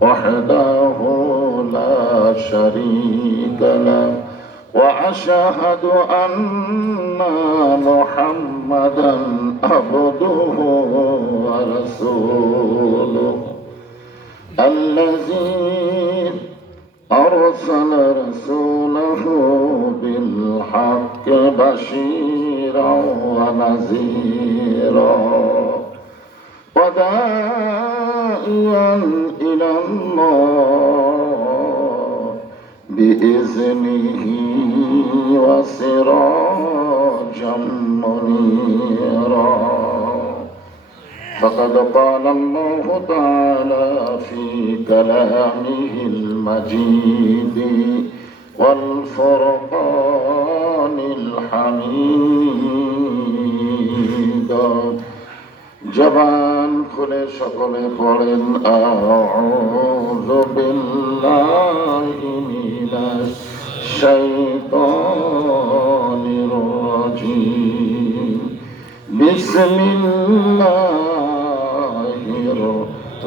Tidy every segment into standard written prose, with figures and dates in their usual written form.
وحده لا شريك له وأشهد أن محمدا عبده ورسوله الذي أرسل رسوله بالحق بشيرا ونذيرا وداعيا إلى الله بإذنه وسراجا منيرا فقد قال الله تعالى في كلامه المجيد والفرقان الحميد জবান খুলে সকলে পড়েন আউযু বিল্লাহি মিনাশ শাইতানির রাজিম বিসমিল্লাহির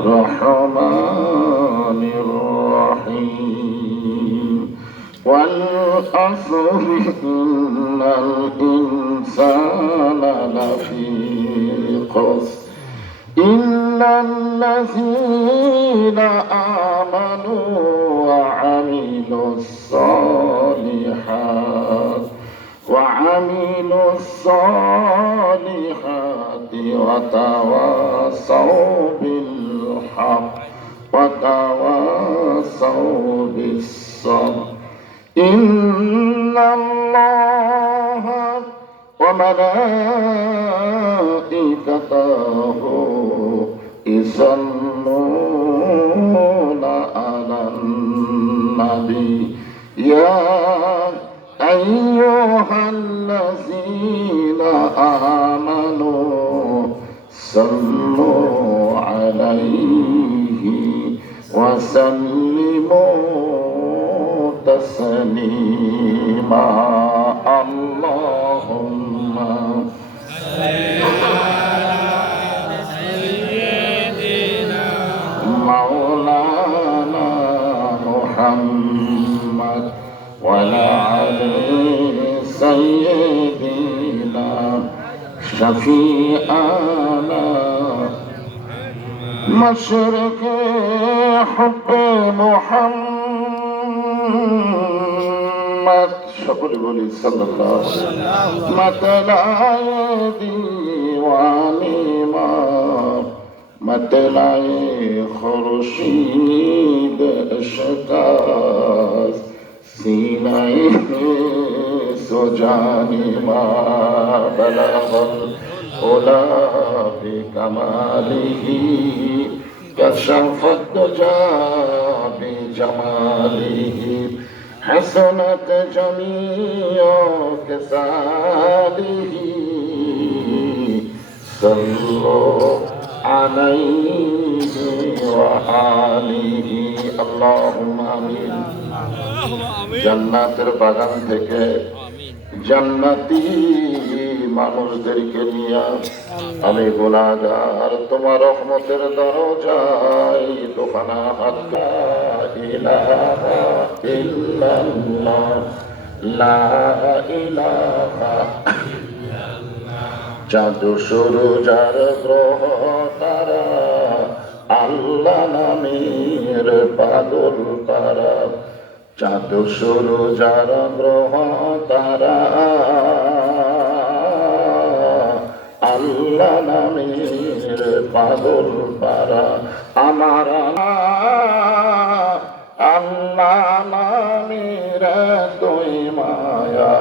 রহমানির রহিম ওয়াল আসরি ইন্নাল ইনসানা লাফি إلا الذين آمنوا وعملوا الصالحات وتواصوا بالحق وتواصوا بالصبر إن الله وملائكته يصلون على النبي يا أيها الذين آمنوا صلوا عليه وسلموا تسليما اللهم مولانا محمد وعلى آل سيدنا شفيعنا مشرق حب محمد সকলে বলি সাল্লাল্লাহু আলাইহি ওয়াসাল্লাম মাতলায়ে দিওয়ানি মা মাতলায়ে খুরশিদ ইশকাস সিনায়ে সুজানি মা বালাগল উলা বিকামালিহি কাশফত দুজা বিজামালিহি حسنت جميع كساله صلوا عليه وآله اللهم آمين জান্নাতের বাগান থেকে জান্নাতি মানুষদেরকে নিয়ে আমি গুনাহগার তোমার রহমতের দরজায় দোকানা হাত ইলাহা ইল্লাল্লাহ লা ইলাহা চাঁদ সূরজ আর গ্রহ তারা আল্লাহ নামের পাগল তারা চাঁদ সূরজ আর গ্রহ তারা আল্লাহ নামের পাগল তারা আমার আল্লাহ নামের তুই মায়া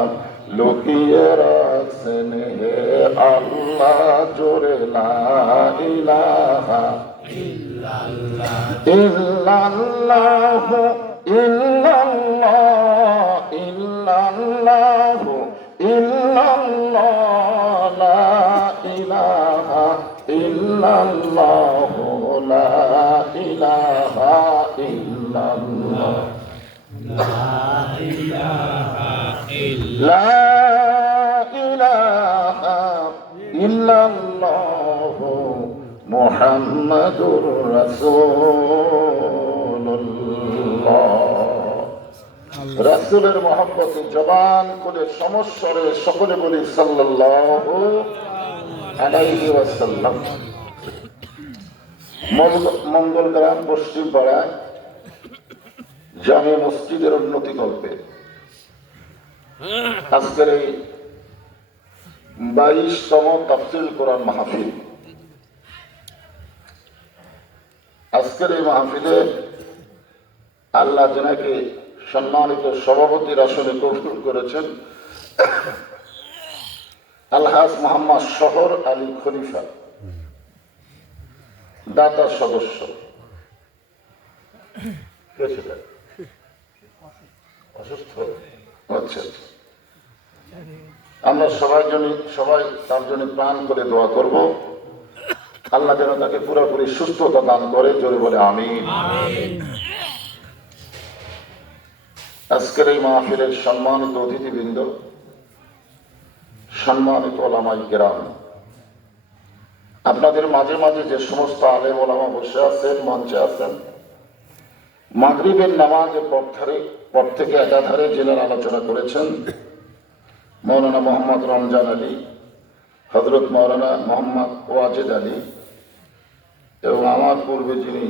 লুকিয়ে রাখছেন হে আল্লাহ জোরে লা ইলাহা ইল্লাল্লাহ ইল্লাল্লাহ ইল্লাল্লাহ ইল্লাল্লাহ লা ইলাহা ইল্লাল্লাহ লা ইলাহা ইল্লাল্লাহ লা ইলাহা ইল্লাল্লাহ মুহাম্মাদুর রাসূল রাসূলুল্লাহ। রাসূলের মহব্বতে জবান খুলে সমস্বরে সকলে বলি সাল্লাল্লাহু আলাইহি ওয়াসাল্লাম। মঙ্গলগ্রাম পশ্চিম পাড়ায় জামে মসজিদের উন্নতি কল্পে আজকের এই 22তম তাফসীর কোরআন মাহফিল। আজকের এই মাহফিলে আল্লাহ যেনাকে সম্মানিত সভাপতির আসনে কবুল করেছেন আলহাজ মোহাম্মদ শহর আলী খলিফা, দাতার সদস্য। অসুস্থ? আচ্ছা, আমরা সবাই তার জন্য প্রাণ করে দোয়া করব। আল্লাহ যেন তাকে পুরোপুরি সুস্থতা দান করে, জোরে বলে আমিন। আজকের এই মাহফিলের সম্মানিত অতিথিবৃন্দ, সম্মানিত ওলামায়ে কেরাম, আপনাদের মাঝে মাঝে যে সমস্ত আলেম ওলামা বসে আছেন, মঞ্চে আছেন, মাগরিবের নামাজের পর থেকে একাধারে জেলার আলোচনা করেছেন মৌলানা মোহাম্মদ রমজান আলী, হযরত মৌলানা মোহাম্মদ ওয়াজেদ আলী এবং আমার পূর্বে যিনি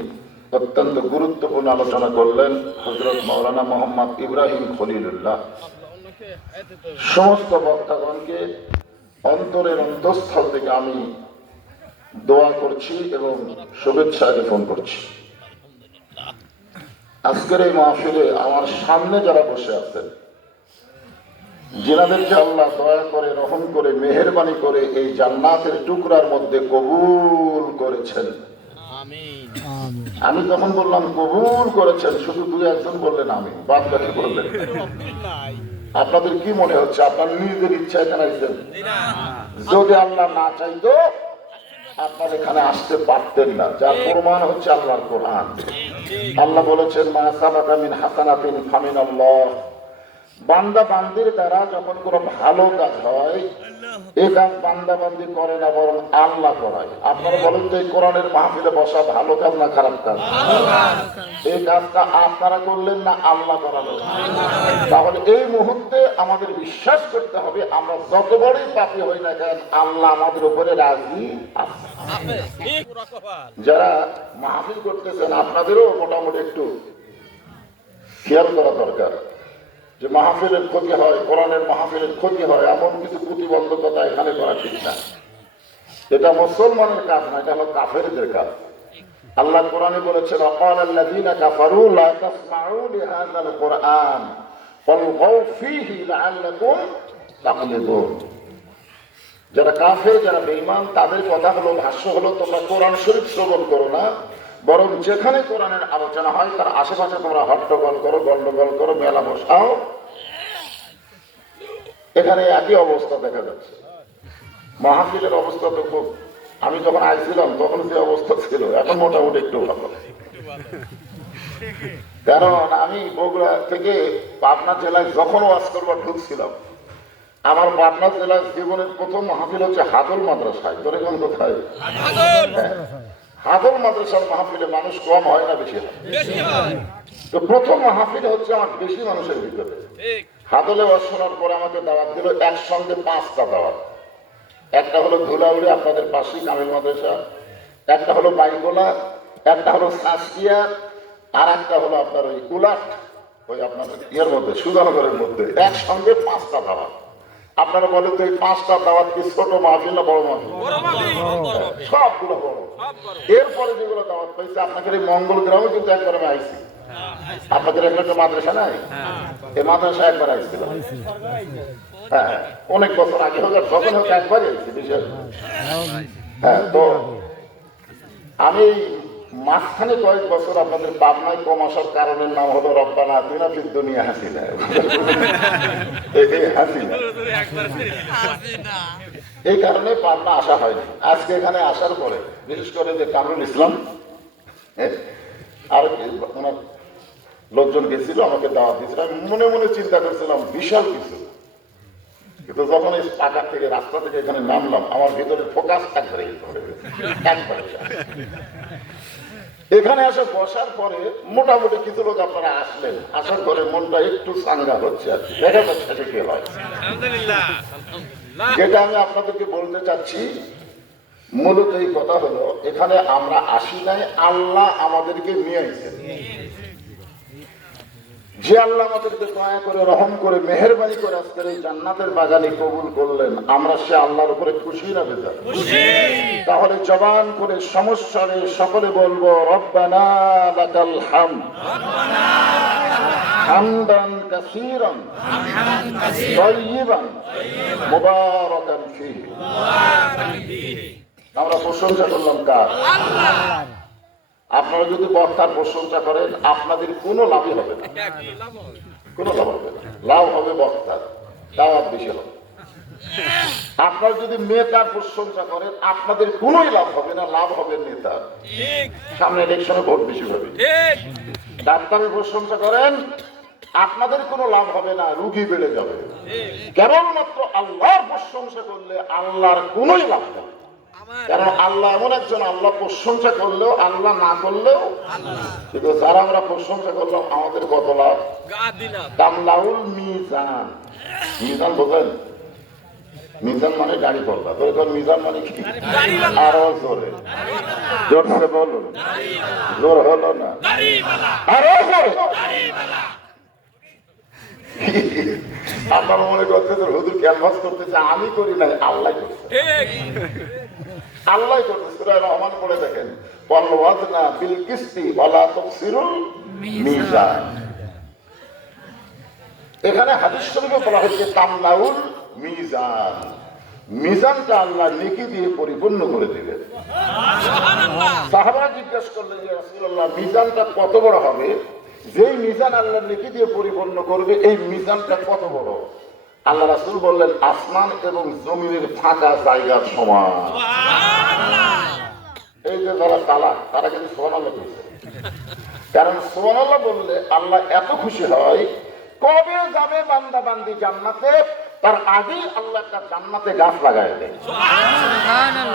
অত্যন্ত গুরুত্বপূর্ণ আলোচনা করলেন হযরত মৌলানা মোহাম্মদ ইব্রাহিম খলিলুল্লাহ। সমস্ত বক্তাগণকে অন্তরের অন্তঃস্থল থেকে আমি দোয়া করছি এবং শুভেচ্ছা জ্ঞাপন করছি। আজকের এই মাহফিলে আমার সামনে যারা বসে আছেন, যিনাদেরকে আল্লাহ দয়া করে, রহম করে, মেহেরবানি করে এই জান্নাতের টুকরার মধ্যে কবুল করেছেন। আমি তখন বললাম কবুল করেছেন, শুধু দুই একজন বললেন আমি, বাদ বাকি বললেন। আপনাদের কি মনে হচ্ছে আপনার নিজেদের ইচ্ছায় জানাইছেন? যদি আল্লাহ না চাইতো আপনার এখানে আসতে পারতেন না, যার প্রমাণ হচ্ছে আল্লাহর কোরআন। আল্লাহ বলেছেন মা সাবাকা মিন হাসানাতিন ফামিনাল্লাহ। বান্দা বান্দির দ্বারা যখন কোনো ভালো কাজ হয়, এই কাজ বান্দা বান্দি করে না, বরং আল্লাহ করায়। আপনারা বলেন তো এই কোরআনের মাহফিলে বসা ভালো কাজ না খারাপ কাজ? এই কাজটা আপনারা করলেন না আল্লাহ করালো? তাহলে এই মুহূর্তে আমাদের বিশ্বাস করতে হবে আমরা যত বড়ই পাপী হই না কেন, আল্লাহ আমাদের উপরে রাজি আছে। যারা মাহফিল করতেছেন আপনাদেরও মোটামুটি একটু খেয়াল করা দরকার যে মাহফিলের ক্ষতি হয়, কোরআনের মাহফিলের ক্ষতি হয়, এমন কিছু প্রতিবন্ধকতা এখানে করা ঠিক না। এটা মুসলমানের কাজ না, এটা হলো কাফেরদের কাজ। আল্লাহ কোরআনে বলেছেন ওয়াকালাল্লাযীনা কাফারু লা তাসমাউ লিহাযাল কুরআন ওয়ালগাউ ফীহি লাআল্লাকুম তাগলিবুন। যারা কাফের, যারা বেঈমান, তাদের কথা হলো, ভাষ্য হলো, তোমরা কোরআন শরীফ শ্রবণ করো না, বরং যেখানে কোরআনের আলোচনা হয় তার আশেপাশে তোমরা হট্টগোল করো, গন্ডগোল করো, মেলা বসাও। এখানে একই অবস্থা দেখা যাচ্ছে। মাহফিলের অবস্থা তো খুব, আমি যখন আইছিলাম তখন যে অবস্থা ছিল, এখন মোটামুটি একটু ভালো। কারণ আমি বগুড়া থেকে পাবনা জেলায় যখন ওয়াজ করবার ঢুকছিলাম, আমার পাবনা জেলার জীবনের প্রথম মাহফিল হচ্ছে হাদল মাদ্রাসায়। ধরে কোন কোথায়? হাদল মাদ্রাসার মাহফিলে মানুষ কম হয় না বেশি হয়? তো প্রথম মাহফিল হচ্ছে আমার বেশি মানুষের ভিতরে। হাদলে ওয়াজ শোনার পরে আমাকে দাওয়াত দিল একসঙ্গে 5টা দাওয়াত। একটা হলো ধুলাউড়ি আপনাদের পাশেই কামিল মাদ্রাসা, একটা হলো বাইকোলা, একটা হলো সাসকিয়া, আর একটা হলো আপনার ওই উলাট, ওই আপনার ইয়ের মধ্যে সুধানগরের মধ্যে, একসঙ্গে 5টা দাওয়াত। আপনারা বলেন তো এই 5টা দাওয়াত কি ছোট মাহফিল না বড় মাহফিল? সবগুলো বড়। এরপরে যেগুলো দাওয়াত পাইছে, আপনাদের এই মঙ্গল গ্রামে কিন্তু একবার আমি আইছি। আপনাদের এখানে একটা মাদ্রাসা নাই? এই মাদ্রাসা একবার আইছিল। হ্যাঁ, অনেক বছর আগে হোক আর যখন হোক একবারই আইছি, বিশেষ। হ্যাঁ, তো আমি মাঝখানে কয়েক বছর আপনাদের পাবনায় কম আসার কারণের নাম হলো রব্বানা আতিনা ফিদ দুনিয়া হাসিনা। এই কারণে পাবনা আসা হয়নি। আজকে এখানে আসার পরে বিশেষ করে যে কামরুল ইসলাম আর ওনার লোকজন গেছিল, আমাকে দাওয়াত দিয়েছিল। আমি মনে মনে চিন্তা করছিলাম বিশাল কিছু, কিন্তু যখন এই পাকার থেকে রাস্তা থেকে এখানে নামলাম, আমার ভিতরে ফোকাস একবারে এখানে এসে বসার পরে মোটামুটি কিছু লোক আপনারা আসলেন, আসার পরে মনটা একটু চাঙ্গা হচ্ছে আর কি, দেখা যাচ্ছে যে কি হয়। যেটা আমি আপনাদেরকে বলতে চাচ্ছি মূলত এই কথা হলো, এখানে আমরা আসি নাই, আল্লাহ আমাদেরকে নিয়ে আসছেন। যে আল্লাহ আমাদেরকে দয়া করে, রহম করে, মেহেরবানি করে আজকের এই জান্নাতের বাগানে কবুল করলেন, আমরা সে আল্লাহর উপরে খুশি না বেজার? তাহলে জবান করে সমস্যারে সকলে বলবো রব্বানা লাকাল হামদ হামদান কাসীরান তাইয়িবান মুবারাকান ফীহি। আমরা প্রশংসা করলাম কার? আল্লাহর। আপনারা যদি বক্তার প্রশংসা করেন আপনাদের কোনো লাভই হবে না, কোনো লাভ হবে না। লাভ হবে বক্তার, দাওয়াত বেশি হবে। আপনারা যদি নেতার প্রশংসা করেন আপনাদের কোনোই লাভ হবে না, লাভ হবে নেতার। সামনে ইলেকশনে ভোট বেশি হবে। ডাক্তারের প্রশংসা করেন আপনাদের কোনো লাভ হবে না, রুগী বেড়ে যাবে। কেবলমাত্র আল্লাহর প্রশংসা করলে আল্লাহর কোনোই লাভ হবে। কারণ আল্লাহ এমন একজন, আল্লাহ প্রশংসা করলেও আল্লাহ না করলেও, কিন্তু যারা আমরা প্রশংসা করলাম আমাদের কত লাভ। কামলাউল মিজান, মিজান বোঝেন? মিজান মানে গাড়ি পড়বা, মিজান মানে কি? আরো জোরে জোরসে বলুন, জোর হলো না, আরো জোরে। আপনার মনে করতে হুজুর ক্যানভাস করতেছে, আমি করি নাই, আল্লাহ করছে, আল্লাহ করছে। সূরা রহমান পড়ে দেখেন, ওয়াল ওয়াজনা বিল কিসতি ওয়ালা তুকসিরুল মিজান। এখানে হাদিস শরীফে বলা হয়েছে তামলাউল মিজান, মিজানটা আল্লাহ নেকি দিয়ে পরিপূর্ণ করে দিবেন। সাহাবারা জিজ্ঞেস করলেন যে রাসূলুল্লাহ মিজানটা কত বড় হবে? যেই মিজান আল্লাহ নেকি দিয়ে পরিপূর্ণ করবে এই মিজানটা কত বড়? আল্লাহ রাসূল বললেন আসমান এবং জমিনের ফাঁকা জায়গার সমান। এই যে যারা তালাক তারা কিন্তু সুবহানাল্লাহ বলছে, কারণ সুবহানাল্লাহ বললে আল্লাহ এত খুশি হয়। কবে যাবে বান্দা বান্দি জান্নাতে, তার আগেই আল্লাহ একটা জান্নাতে গাছ লাগায় দেয়।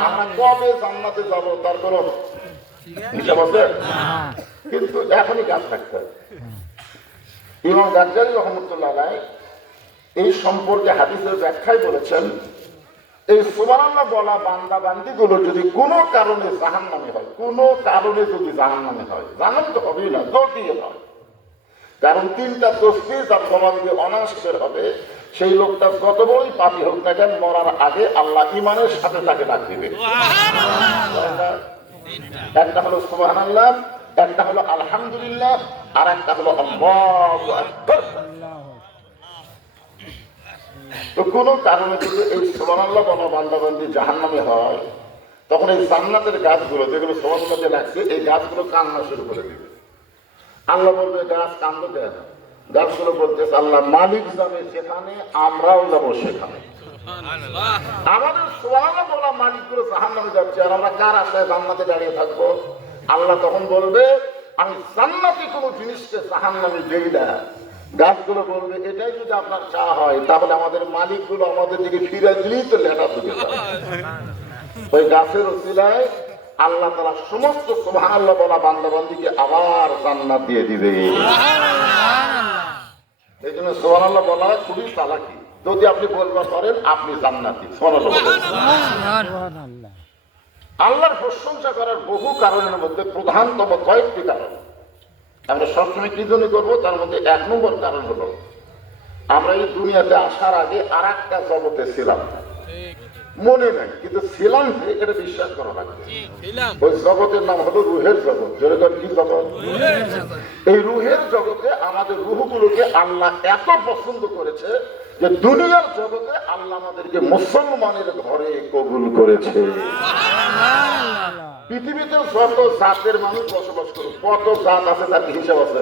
আমরা কবে জান্নাতে যাবো তার কোনো হিসাব আছে? কিন্তু এখনই গাছ থাকতে হবে। ইমাম গাজ্জালী রহমতুল্লাহ আলাইহি এই সম্পর্কে হাদিসের ব্যাখ্যায় বলেছেন, এই সুবহানাল্লাহ বলা বান্দা বান্দি গুলো যদি কোনো কারণে জাহান্নামে হয়, কোনো কারণে যদি জাহান্নামে হয়, জাহান্নাম তো হবেই না, যদি হয়, কারণ তিনটা তসবিহ তার জবান দিয়ে অনায়াসে হবে, সেই লোকটা যত বড়ই পাপী হোক না কেন মরার আগে আল্লাহ ঈমানের সাথে তাকে ডাক দিবে। একটা হলো সুবহানাল্লাহ, একটা হলো আলহামদুলিল্লাহ, আর একটা হলো আল্লাহু আকবার। তো কোনো কারণে যদি এই সুবহানাল্লাহ বলা বান্দা বান্দি জাহান্নামে হয়, তখন এই জান্নাতের গাছগুলো যেগুলো সুবহানাল্লাহ লাগছে এই গাছগুলো কান্না শুরু করে দিবে। আল্লাহ বলবে গাছ কান্দো কেন? গাছগুলো বলতেছে আল্লাহ মালিক যাবে যেখানে, আমরাও যাবো সেখানে। আমাদের সুবহানাল্লাহ বলা মালিকগুলো জাহান্নামে যাচ্ছে আর আমরা কার আশায় জান্নাতে দাঁড়িয়ে থাকবো? আল্লাহ তখন বলবে আমি জান্নাতি কোনো জিনিসকে জাহান্নামে দেই না। গাছগুলো বলবে এটাই যদি আপনার চাওয়া হয় তাহলে আমাদের মালিকগুলো আমাদের দিকে ফিরে দিলেই তো লেটা থেকে যাবে। ওই গাছের ওসিলায় আল্লাহ তাআলা সমস্ত সুবহানাল্লাহ বলা বান্দা বান্দিকে আবার জান্নাত দিয়ে দিবে। এই জন্য সুবহানাল্লাহ বলা খুবই চালাকি। যদি আপনি বলবা করেন আপনি জান্নাতি। সুবহানাল্লাহ। আল্লাহর প্রশংসা করার বহু কারণের মধ্যে প্রধানতম কয়েকটি কারণ আমরা সবসময় কি জন্য করবো, তার মধ্যে এক নম্বর কারণ হলো আমরা এই দুনিয়াতে আসার আগে আর একটা জগতে ছিলাম, মনে নাই কিন্তু ছিলাম যে এটা বিশ্বাস করা লাগবে। ওই জগতের নাম হলো রুহের জগৎ। যেরকম কি জগৎ? এই রুহের জগতে আমাদের রুহগুলোকে আল্লাহ এত পছন্দ করেছে যে দুনিয়ার জগতে আল্লাহ আমাদেরকে মুসলমানের ঘরে কবুল করেছে। পৃথিবীতে যত জাতের মানুষ বসবাস করুক, কত জাত আছে তার হিসাব আছে?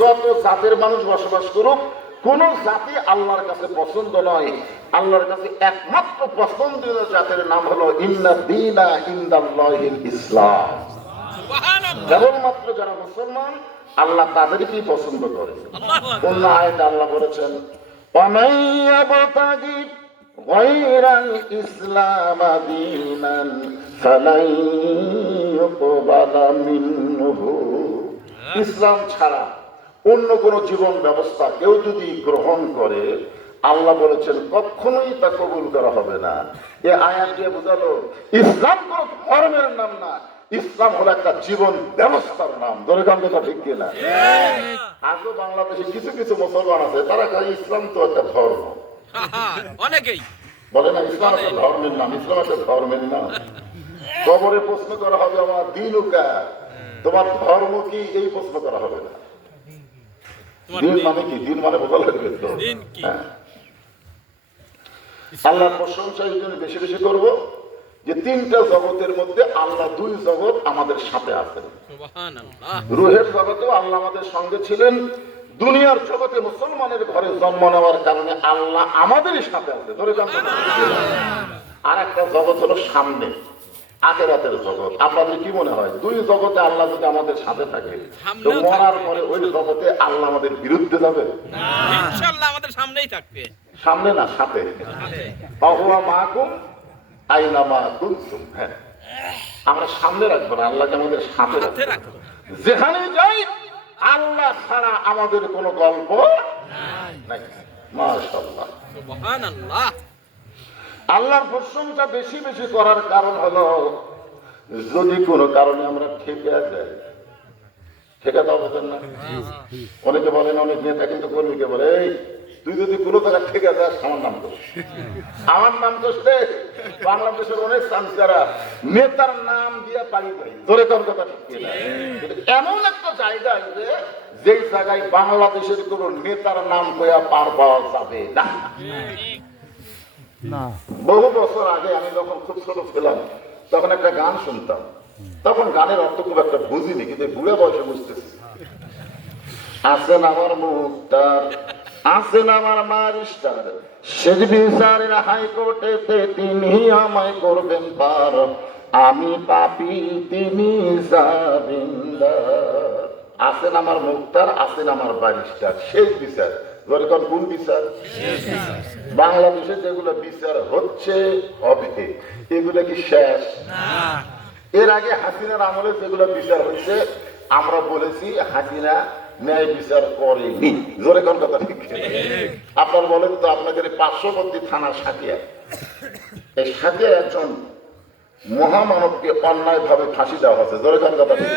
যত জাতের মানুষ বসবাস করুক, কোন জাতি আল্লাহর কাছে পছন্দ নয়। আল্লাহর কাছে একমাত্র পছন্দের জাতের নাম হলো ইন্না দীনা ইনদাল্লাহিল ইসলাম। কেবলমাত্র যারা মুসলমান আল্লাহ তাদেরকেই পছন্দ করে। অন্য আয়াতে আল্লাহ বলেছেন ওয়ামান ইয়াবতাগি গায়রাল ইসলাম দীনান ফালাই ইউকবালা মিনহু। ইসলাম ছাড়া অন্য কোন জীবন ব্যবস্থা কেউ যদি গ্রহণ করে, আল্লাহ বলেছেন কখনোই তা কবুল করা হবে না। এ আয়াত দিয়ে বোঝালো ইসলাম কোন ধর্মের নাম না, ইসলাম হলো একটা জীবন ব্যবস্থার নাম। ধরে কাম কথা ঠিক কিনা? আজও বাংলাদেশে কিছু কিছু মুসলমান আছে, তারা কয় ইসলাম তো একটা ধর্ম। অনেকেই বলে না ইসলাম একটা ধর্মের নাম, ইসলাম একটা ধর্মের নাম। কবরে প্রশ্ন করা হবে আমার দিনুকা, তোমার ধর্ম কি, এই প্রশ্ন করা হবে না। দিন মানে কি? দিন মানে বোঝা লাগবে তো। হ্যাঁ, আল্লাহর প্রশংসা এই জন্য বেশি বেশি করব যে তিনটা জগতের মধ্যে আল্লাহ দুই জগৎ আমাদের সাথে আছেন। রুহের জগতেও আল্লাহ আমাদের সঙ্গে ছিলেন, দুনিয়ার জগতে মুসলমানের ঘরে জন্ম নেওয়ার কারণে আল্লাহ আমাদেরই সাথে আছে। ধরে আর একটা জগৎ হলো সামনে, আখিরাতের জগৎ। আপনাদের কি মনে হয় দুই জগতে আল্লাহ যদি আমাদের সাথে থাকে, তো মরার পরে ওই জগতে আল্লাহ আমাদের বিরুদ্ধে যাবে? ইনশাআল্লাহ আমাদের সামনেই থাকবে। সামনে না, সাথে। বাহুয়া মাকুম আইনা মা কুনতুম। হ্যাঁ, আমরা সামনে রাখবো না, আল্লাহকে আমাদের সাথে রাখবো। যেখানে যাই আল্লাহ ছাড়া আমাদের কোনো গল্প নাই। মাশাআল্লাহ, সুবহানাল্লাহ। আল্লাহর প্রশংসা বেশি বেশি করার কারণ হলো যদি কোনো কারণে আমরা ঠেকে যাই, ঠেকে দেওয়া বেতন না। অনেকে বলেন, অনেক নেতা কিন্তু কর্মীকে বলে, এই তুই যদি কোনো জায়গায় ঠেকে যাস আমার নাম দোষ, আমার নাম দোষ রে। বাংলাদেশের অনেক সাংসদরা নেতার নাম দিয়ে পাড়ি দেয়। ধরে তোর কথা ঠিক কিনা? এমন একটা জায়গা আছে যেই জায়গায় বাংলাদেশের কোন নেতার নাম কয়া পার পাওয়া যাবে না। বহু বছর আগে আমি যখন খুব ছোট ছিলাম তখন একটা গান শুনতাম, তখন গানের অর্থ খুব একটা বুঝিনি, কিন্তু বুড়ে বয়সে বুঝতেছি। আছেন আমার মুক্তার, আছেন আমার মারিস্টার, শেষ বিচারের হাইকোর্টেতে তিনি আমায় করবেন পার, আমি পাপী তিনি জামিনদার। আছেন আমার মুক্তার, আছেন আমার ব্যারিস্টার, শেষ বিচার। কোন বিচার? বাংলাদেশে যেগুলো বিচার হচ্ছে হবে, এগুলো কি শেষ? এর আগে হাসিনার আমলে যেগুলো বিচার হচ্ছে, আমরা বলেছি হাসিনা ন্যায় বিচার করেনি। জোরে কোন কথা ঠিক? আপনার বলেন তো, আপনাদের পার্শ্ববর্তী থানা সাথিয়া, এই সাথিয়া একজন মহামানবকে অন্যায় ভাবে ফাঁসি দেওয়া হচ্ছে। জোরে কোন কথা ঠিক?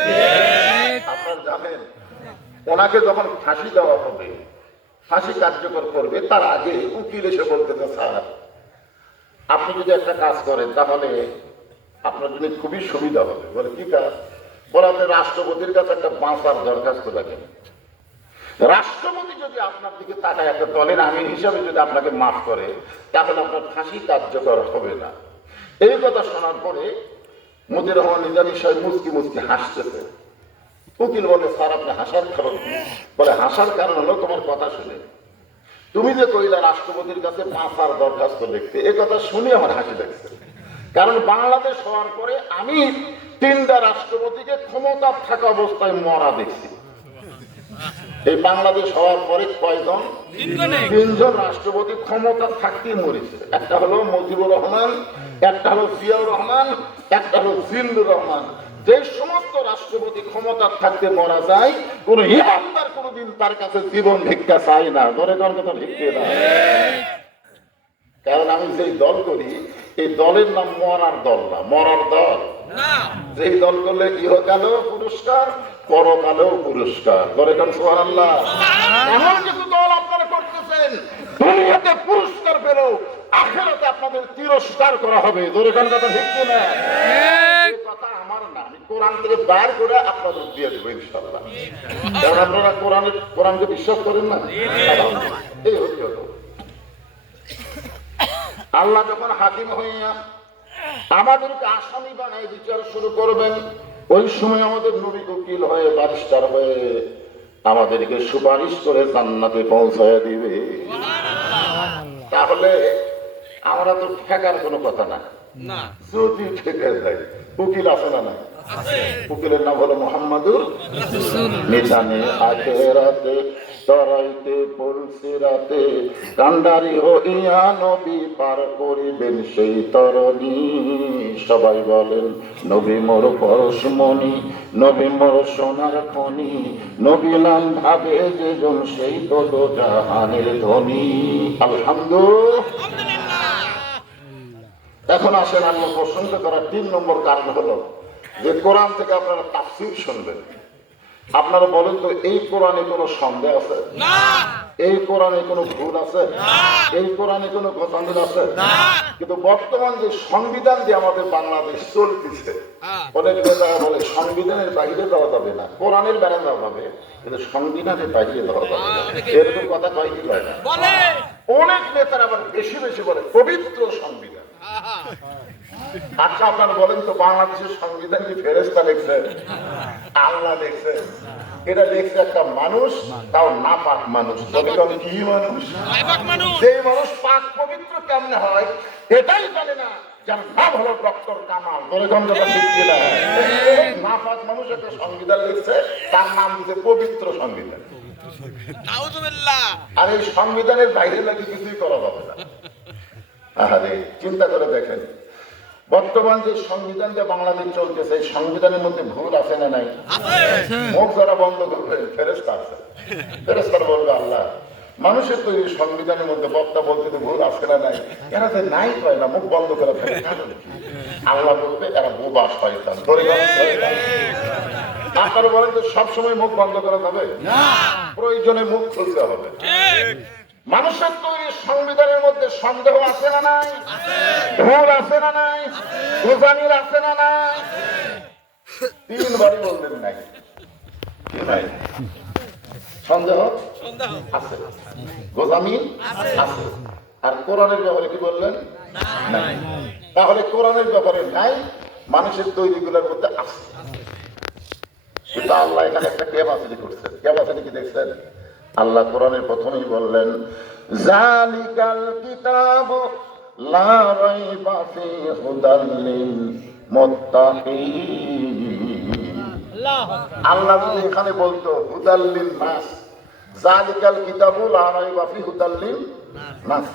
আপনার জানেন, ওনাকে যখন ফাঁসি দেওয়া হবে, ফাঁসি কার্যকর করবে, তার আগে উকিল এসে বলতেছে, স্যার আপনি যদি একটা কাজ করেন তাহলে আপনার জন্য খুবই সুবিধা হবে। বলে কি কাজ? বলে আপনি রাষ্ট্রপতির কাছে একটা বাঁচার দরখাস্ত রাখেন, রাষ্ট্রপতি যদি আপনার দিকে তাকায় একটা দলের আমিন হিসাবে যদি আপনাকে মাফ করে, তাহলে আপনার ফাঁসি কার্যকর হবে না। এই কথা শোনার পরে মতিউর রহমান নিজামী সাহেব মুচকি মুচকি হাসতেছে। উকিল বলে, স্যার আপনি হাসার কারণ? বলে হাসার কারণ হলো তোমার কথা শুনে, তুমি যে কইলা রাষ্ট্রপতির কাছে বাঁচার দরখাস্ত লিখতে, এ কথা শুনে আমার হাসি লাগছে। কারণ বাংলাদেশ হওয়ার পরে আমি তিনটা রাষ্ট্রপতিকে ক্ষমতা থাকা অবস্থায় মরা দেখছি। এই বাংলাদেশ হওয়ার পরে কয়জন? তিনজন রাষ্ট্রপতি ক্ষমতা থাকতেই মরেছে। একটা হলো মুজিবুর রহমান, একটা হলো জিয়াউর রহমান, একটা হলো জিল্লুর রহমান। যে সমস্ত রাষ্ট্রপতি ক্ষমতা থাকতে মারা যায়, কোন ইমানদার কোনদিন তার কাছে জীবন ভিক্ষা চাই না। ধরে কোন কথা ভিক্ষে না। কারণ আমি যেই দল করি, এই দলের নাম মরার দল না, মরার দল। যেই দল করলে ইহকালেও পুরস্কার, পরকালেও পুরস্কার। ধরে কোন সুবহানাল্লাহ। এমন কিছু দল আপনারা করতেছেন, দুনিয়াতে পুরস্কার পেলেও আখিরাতে আপনাদের তিরস্কার করা হবে। ধরে কোন কথা ভিক্ষে না। কথা আমার না, আমি কোরআন থেকে বাইর করে আপনাদের দিয়ে দেবো ইনশাআল্লাহ। কারণ আপনারা কোরআনকে বিশ্বাস করেন না। এই হচ্ছে আল্লাহ যখন হাকিম হইয়া আমাদেরকে আসামি বানায় বিচার শুরু করবেন, ওই সময় আমাদের নবী উকিল হয়ে, ব্যারিস্টার হয়ে আমাদেরকে সুপারিশ করে জান্নাতে পৌঁছায় দিবে। তাহলে আমরা তো ঠেকার কোনো কথা না। যদি ঠেকে যায়, উকিল আছে না? না, উকিলের নাম হলো মুহাম্মাদুর রাসূলুল্লাহ। মিজানে আখিরাতে তরাইতে পুলসিরাতে কান্ডারি হইয়া নবী পার করিবেন সেই তরণী। সবাই বলেন নবী মোর পরশমণি, নবী মোর সোনার খনি, নবী নাম ভাবে যেজন সেই তো জাহানের ধনী। আলহামদুলিল্লাহ। এখন আসেন, আল্লাহ প্রশংসা করার 3 নম্বর কারণ হলো যে কোরআন থেকে আপনারা তাফসীর শুনবেন। আপনারা বলেন তো, এই কোরআনে কোনো সন্দেহ আছে? এই কোরআনে কোনো ভুল আছে? এই কোরআনে কোনো গোঁজামিল আছে? কিন্তু বর্তমান যে সংবিধান দিয়ে আমাদের বাংলাদেশ চলতেছে, অনেক নেতা বলে সংবিধানের বাইরে যাওয়া যাবে না, কোরআনের বাইরে যাওয়া যাবে, কিন্তু সংবিধানের বাইরে যাওয়া যাবে না। এরকম কথা কয় কি কয় না? অনেক নেতারা আবার বেশি বেশি বলে পবিত্র সংবিধান। আচ্ছা, আপনারা বলেন তো, বাংলাদেশের সংবিধান কি ফেরেশতা লিখছে? আল্লাহ লিখছে? এটা লিখছে একটা মানুষ, তাও না পাক মানুষ। কি মানুষ? সেই মানুষ পাক পবিত্র কেমনে হয় এটাই জানে না, যার নাম হলো ডক্টর কামাল। না পাক মানুষ একটা সংবিধান লিখছে, তার নাম দিচ্ছে পবিত্র সংবিধান। আর এই সংবিধানের বাইরে নাকি কিছুই করা যাবে না। আরে চিন্তা করে দেখেন, বর্তমান যে সংবিধান যে বাংলাদেশ চলতেছে, এই সংবিধানের মধ্যে ভুল আছে না নাই? মুখ যারা বন্ধ করবে, ফেরেশতা আছে। ফেরেশতারা বলবে আল্লাহ, মানুষের তৈরি সংবিধানের মধ্যে বক্তা বলতে ভুল আছে না নাই? এরা যে নাই কয় না, মুখ বন্ধ করে ফেলে। আল্লাহ বলবে এরা বোবা শয়তান। আপনারা বলেন তো, সবসময় মুখ বন্ধ করা যাবে না, প্রয়োজনে মুখ খুলতে হবে। মানুষের তৈরি সংবিধানের মধ্যে সন্দেহ আছে না নাই? ভুল আছে না নাই? গোঁজামিল আছে না নাই? 3 বারই বলবেন নাই। সন্দেহ আছে, গোঁজামিল আছে। আর কোরআনের ব্যাপারে কি বললেন? নাই। তাহলে কোরআনের ব্যাপারে নাই, মানুষের তৈরিগুলোর মধ্যে আছে। কিন্তু আল্লাহ এখানে একটা ক্যাপাসিটি করছেন। ক্যাপাসিটি কি দেখছেন? আল্লাহ কোরআনের প্রথমেই বললেন, জালিকাল কিতাবু লা রাইবা ফীহি হুদাল লিল মুত্তাকিন। আল্লাহ যদি এখানে বলতো হুদাল লিন নাস, জালিকাল কিতাবু লা রাইবা ফীহি হুদাল লিন নাস,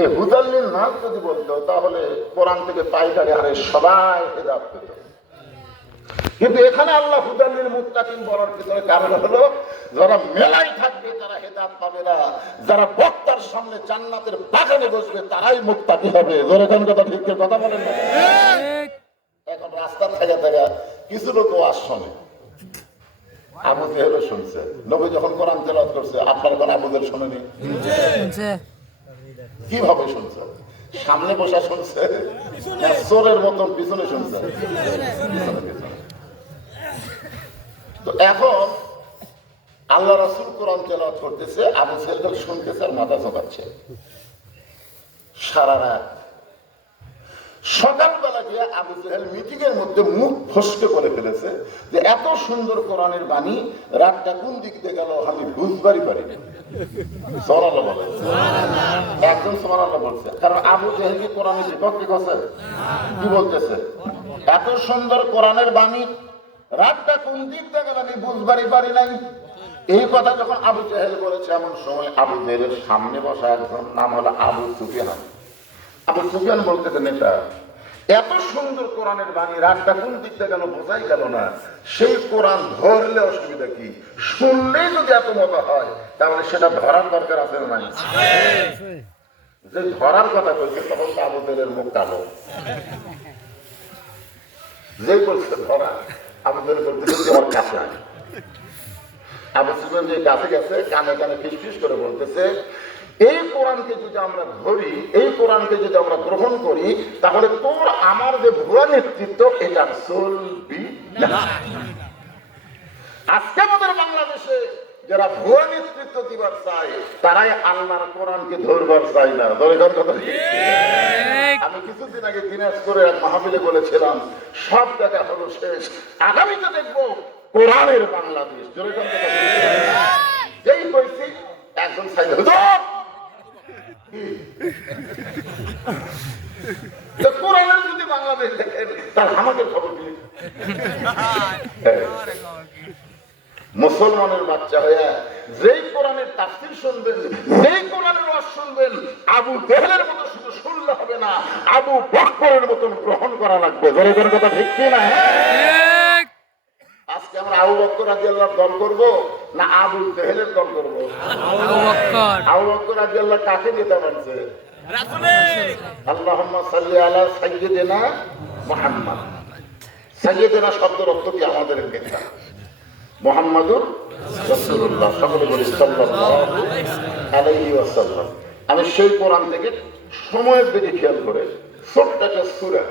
এই হুদাল লিন নাস যদি বলতো, তাহলে কোরআন থেকে পাইকারি হারে সবাই হেদায়েত পেত। কিন্তু এখানে আল্লাহ হুদাল লিল মুত্তাকিন বলার পিছনে কারণ হলো, যারা মেলায় থাকবে তারা হেদায়েত পাবে না, যারা বক্তার সামনে জান্নাতের বাগানে বসবে তারাই মুত্তাকি হবে। জোরে কোন কথা, ঠিক কথা বলেন না? এখন রাস্তা থেকে থেকে কিছু লোক ওয়াজ শোনে, আবু জেহেলও শুনছে। নবী যখন কোরআন তেলাওয়াত করছে, আপনার কোন আবু জেহেল শোনেনি? কিভাবে শুনছে? সামনে বসা শুনছে না চোরের মতন পিছনে শুনছে? তো এখন আল্লাহ রাসূল কোরআন তেলাওয়াত করতেছে, আবু জেহেল শুনতেছে আর মাথা ঝোঁকাচ্ছে সারা রাত। সকালবেলা গিয়ে আবু জেহেল মিটিং এর মধ্যে মুখ ফসকে করে ফেলেছে যে এত সুন্দর কোরআনের বাণী, রাতটা কোন দিক দিয়ে গেল আমি বুঝবারই পারিনি। সুবহানাল্লাহ বলে, একজন সুবহানাল্লাহ বলছে, কারণ আবু জেহেল কি কোরআনের বিপক্ষে কথা কি বলতেছে? এত সুন্দর কোরআনের বাণী, রাতটা কোন দিক দিয়ে গেল আমি বুঝবারই পারি নাই। এই কথা যখন আবু জেহেল বলেছে, এমন সময় আবু জেহেলের সামনে বসা একজন নাম হলো আবু সুফিয়ান। আবু সুফিয়ান বলতেছেন, এটা এত সুন্দর কোরআনের বাণী, রাতটা কোন দিকটা গেল বোঝাই গেল না। সেই কোরআন ধরলে অসুবিধা কি? শুনলেই যদি এত মজা হয়, তাহলে সেটা ধরার দরকার আছে না? যে ধরার কথা বলছে, তখন তো আবু জেহেলের মুখ কালো। যে বলছে ধরা, আবু জেহেল বলতেছে আমার কাছে আয়। আবু সুফিয়ান যে কাছে গেছে, কানে কানে ফিসফিস করে বলতেছে, এই কোরআনকে যদি আমরা ধরি, এই কোরআনকে যদি আমরা গ্রহণ করি, তাহলে তোর আমার যে ভুয়া নেতৃত্ব, এটা চলবি না। আজকে আমাদের বাংলাদেশে যারা ভুয়া নেতৃত্ব দিবার চায়, তারাই আল্লাহর কোরআনকে ধরবার চায় না। আমি কিছুদিন আগে দিনাজপুরের এক মাহফিলে বলেছিলাম, সব জায়গা হলো শেষ, আগামীতে দেখবো কোরআনের বাংলাদেশ। যেই কইছি একজন সাইড কোরআনের যদি বাংলাদেশ দেখেন, তাহলে আমাদের খবর কি? মুসলমানের বাচ্চা হয়ে যেই কোরআনের তাফসীর শুনবেন, যেই কোরআনের ওয়াজ শুনবেন, আবু জেহেলের মতো শুধু শুনলে হবে না, আবু বকরের মতন গ্রহণ করা লাগবে। জোরে জোরে কথা ঠিক কি না? আজকে আমরা আবু বকর রাদিয়াল্লাহর দল করব না আবু জেহেলের দল করব? আবু বকর রাদিয়াল্লাহ কাকে নেতা মানছে? আল্লাহুম্মা সাল্লি আলা সাইয়্যিদিনা মুহাম্মদ। সাইয়্যিদিনা শব্দের অর্থ কি? আমাদের নেতা মুহাম্মাদুর রাসূলুল্লাহ। সকলে বলি সাল্লাল্লাহু আলাইহি ওয়াসাল্লাম। আমি সেই কোরআন থেকে সময়ের দিকে খেয়াল করে ছোট্ট একটা সূরা,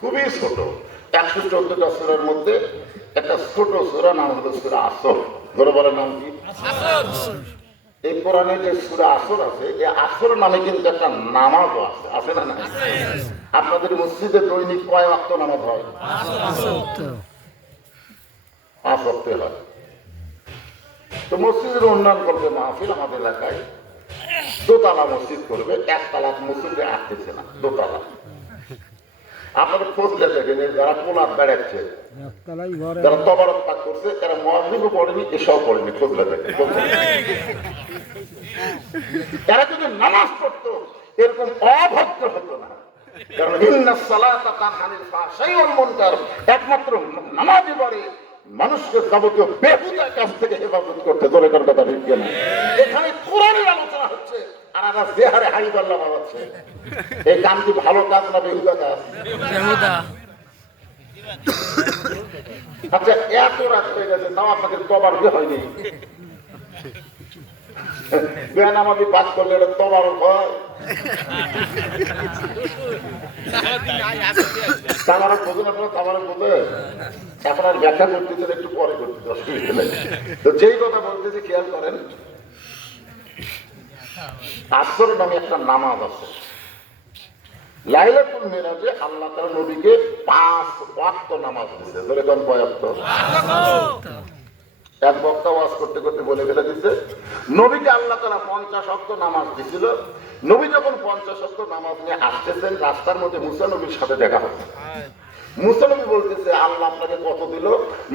খুবই ছোট, 114টা সূরার মধ্যে একটা ছোট সূরা নাম হলো সূরা আসর। ধরে বলার নাম কি? এই কোরআনে যে সূরা আসর আছে, এই আসর নামে কিন্তু একটা নামাজও আছে, আছে না? না, আপনাদের মসজিদে দৈনিক কয় ওয়াক্ত নামাজ হয়? 5 ওয়াক্ত হয়। তো মসজিদের উন্নয়ন করবে মাহফিল আমাদের এলাকায়, দোতলা মসজিদ করবে, একতলা মসজিদে আসতেছে না, দোতলা। আপনারা খোঁজলে দেখেন যারা পোলার বেড়াচ্ছে, যারা তবারক পাঠ করছে, এরা মসজিদও পড়েনি, এসব পড়েনি, খোঁজলে দেখেন। এরা যদি নামাজ পড়তো এরকম অভদ্র হতো না। কারণ ইন্নাস সালাতা তানহা আনিল ফাহশাই ওয়াল মুনকার, একমাত্র নামাজই পারে মানুষকে যাবতীয় বেহুদা কাজ থেকে হেফাজত করতে। ধরে কার কথা ঠিক না? এখানে কোরআনের আলোচনা হচ্ছে আর এরা জেহারে হাইবাল্লাহ বাজাচ্ছে। এই কাম কি ভালো কাজ না বেহুদা কাজ? আচ্ছা, এত রাত হয়ে গেছে, তাও আপনাদের তবার হয়নি? বেনামাজি পাঠ করলে এটা তবারক হয়? তাবারক বোঝেন আপনারা? তাবারক বোঝে? এখন আর ব্যাখ্যা করতেছেন, একটু পরে করতে অসুবিধা নেই। তো যেই কথা বলতেছি খেয়াল করেন, আসর নামে একটা নামাজ আছে। লাইলাতুল মিরাজে আল্লাহ তাআলা নবীকে 5 ওয়াক্ত নামাজ দিয়েছে। ধরে কোন কয় ওয়াক্ত? এক বক্তা ওয়াজ করতে করতে বলে ফেলে দিচ্ছে, নবীকে আল্লাহ তাআলা 50 ওয়াক্ত নামাজ দিয়েছিল। নবী যখন 50 ওয়াক্ত নামাজ নিয়ে আসতেছেন, রাস্তার মধ্যে মুসা নবীর সাথে দেখা হচ্ছে। মুসা নবী বলতেছে, আল্লাহ আপনাকে কত দিল?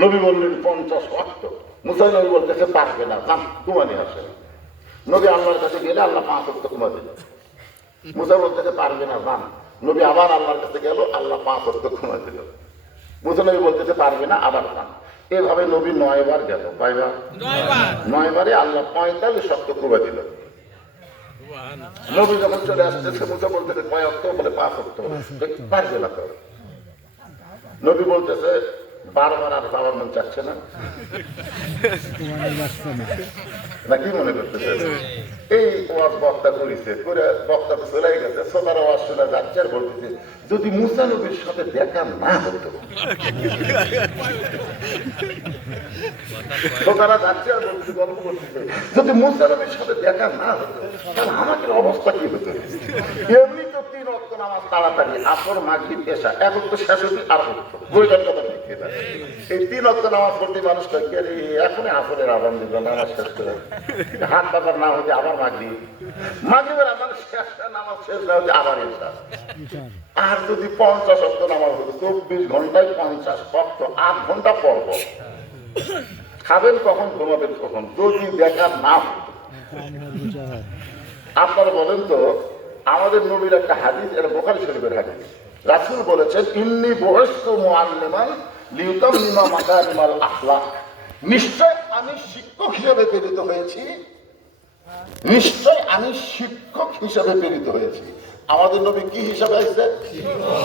নবী বললেন 50 ওয়াক্ত। মুসা নবী বলতেছে, পারবে না, যান কুমা নিয়ে আসেন। নবী আল্লাহর কাছে গেলে আল্লাহ 5 ওয়াক্ত কুমা দিল। মুসা বলতেছে, পারবে না, যান। নবী আবার আল্লাহর কাছে গেল, আল্লাহ 5 ওয়াক্ত কুমা দিল। মুসা নবী বলতেছে, পারবে না, আবার যান। এভাবে নবী 9 বার গেল। কয়বার? 9 বারে আল্লাহ 45 ওয়াক্ত কুমা দিল। নবী যখন চলে আসতেছে, মুসা বলতেছে, কয় ওয়াক্ত? বলে 5 ওয়াক্ত। পারবে না তো। নবী বলতেছে, বারবার আর যাওয়ার মন চাচ্ছে না, নাকি মনে করতেছে? এই ওয়াজ বক্তা করেছে, করে বক্তা তো চলে গেছে, সোনার ওয়াজ শোনা যাচ্ছে আর বলতেছে, যদি মুসা নবীর সাথে দেখা না হতো। সোনারা যাচ্ছে আর বলতেছে, গল্প করতেছে, যদি মুসা নবীর সাথে দেখা না হতো তাহলে আমাদের অবস্থা কি হতো? এমনি তো 3 ওয়াক্ত নামাজ তাড়াতাড়ি, আসর, মাগরিব, এশা, এখন তো শেষ হতে আর হতো। বইটার কথা ঠিক না? এই 3 ওয়াক্ত নামাজ পড়তে মানুষ এখনই আসরের আজান দিল, নামাজ শেষ করে হাত পাতার না হতে আবার মাগরিবের আজান শেষ, নামাজ শেষ না হতে আবার এশা। আর যদি 50 ওয়াক্ত নামাজ হতো, 24 ঘন্টায় 50 ওয়াক্ত, 8 ঘন্টা পর্ব। খাবেন কখন, ঘুমাবেন কখন, যদি দেখা না হতো। আপনারা বলেন তো, আমাদের নবীর একটা হাদিস, এটা বুখারী শরীফের হাদিস। রাসূল বলেছেন, ইন্নী বুইসতু মুআল্লিমান লিউতাম্মিমা মাকারিমাল আখলাক। নিশ্চয় আমি শিক্ষক হিসেবে প্রেরিত হয়েছি, নিশ্চয় আমি শিক্ষক হিসেবে প্রেরিত হয়েছি। আমাদের নবী কি হিসাবে আসছে?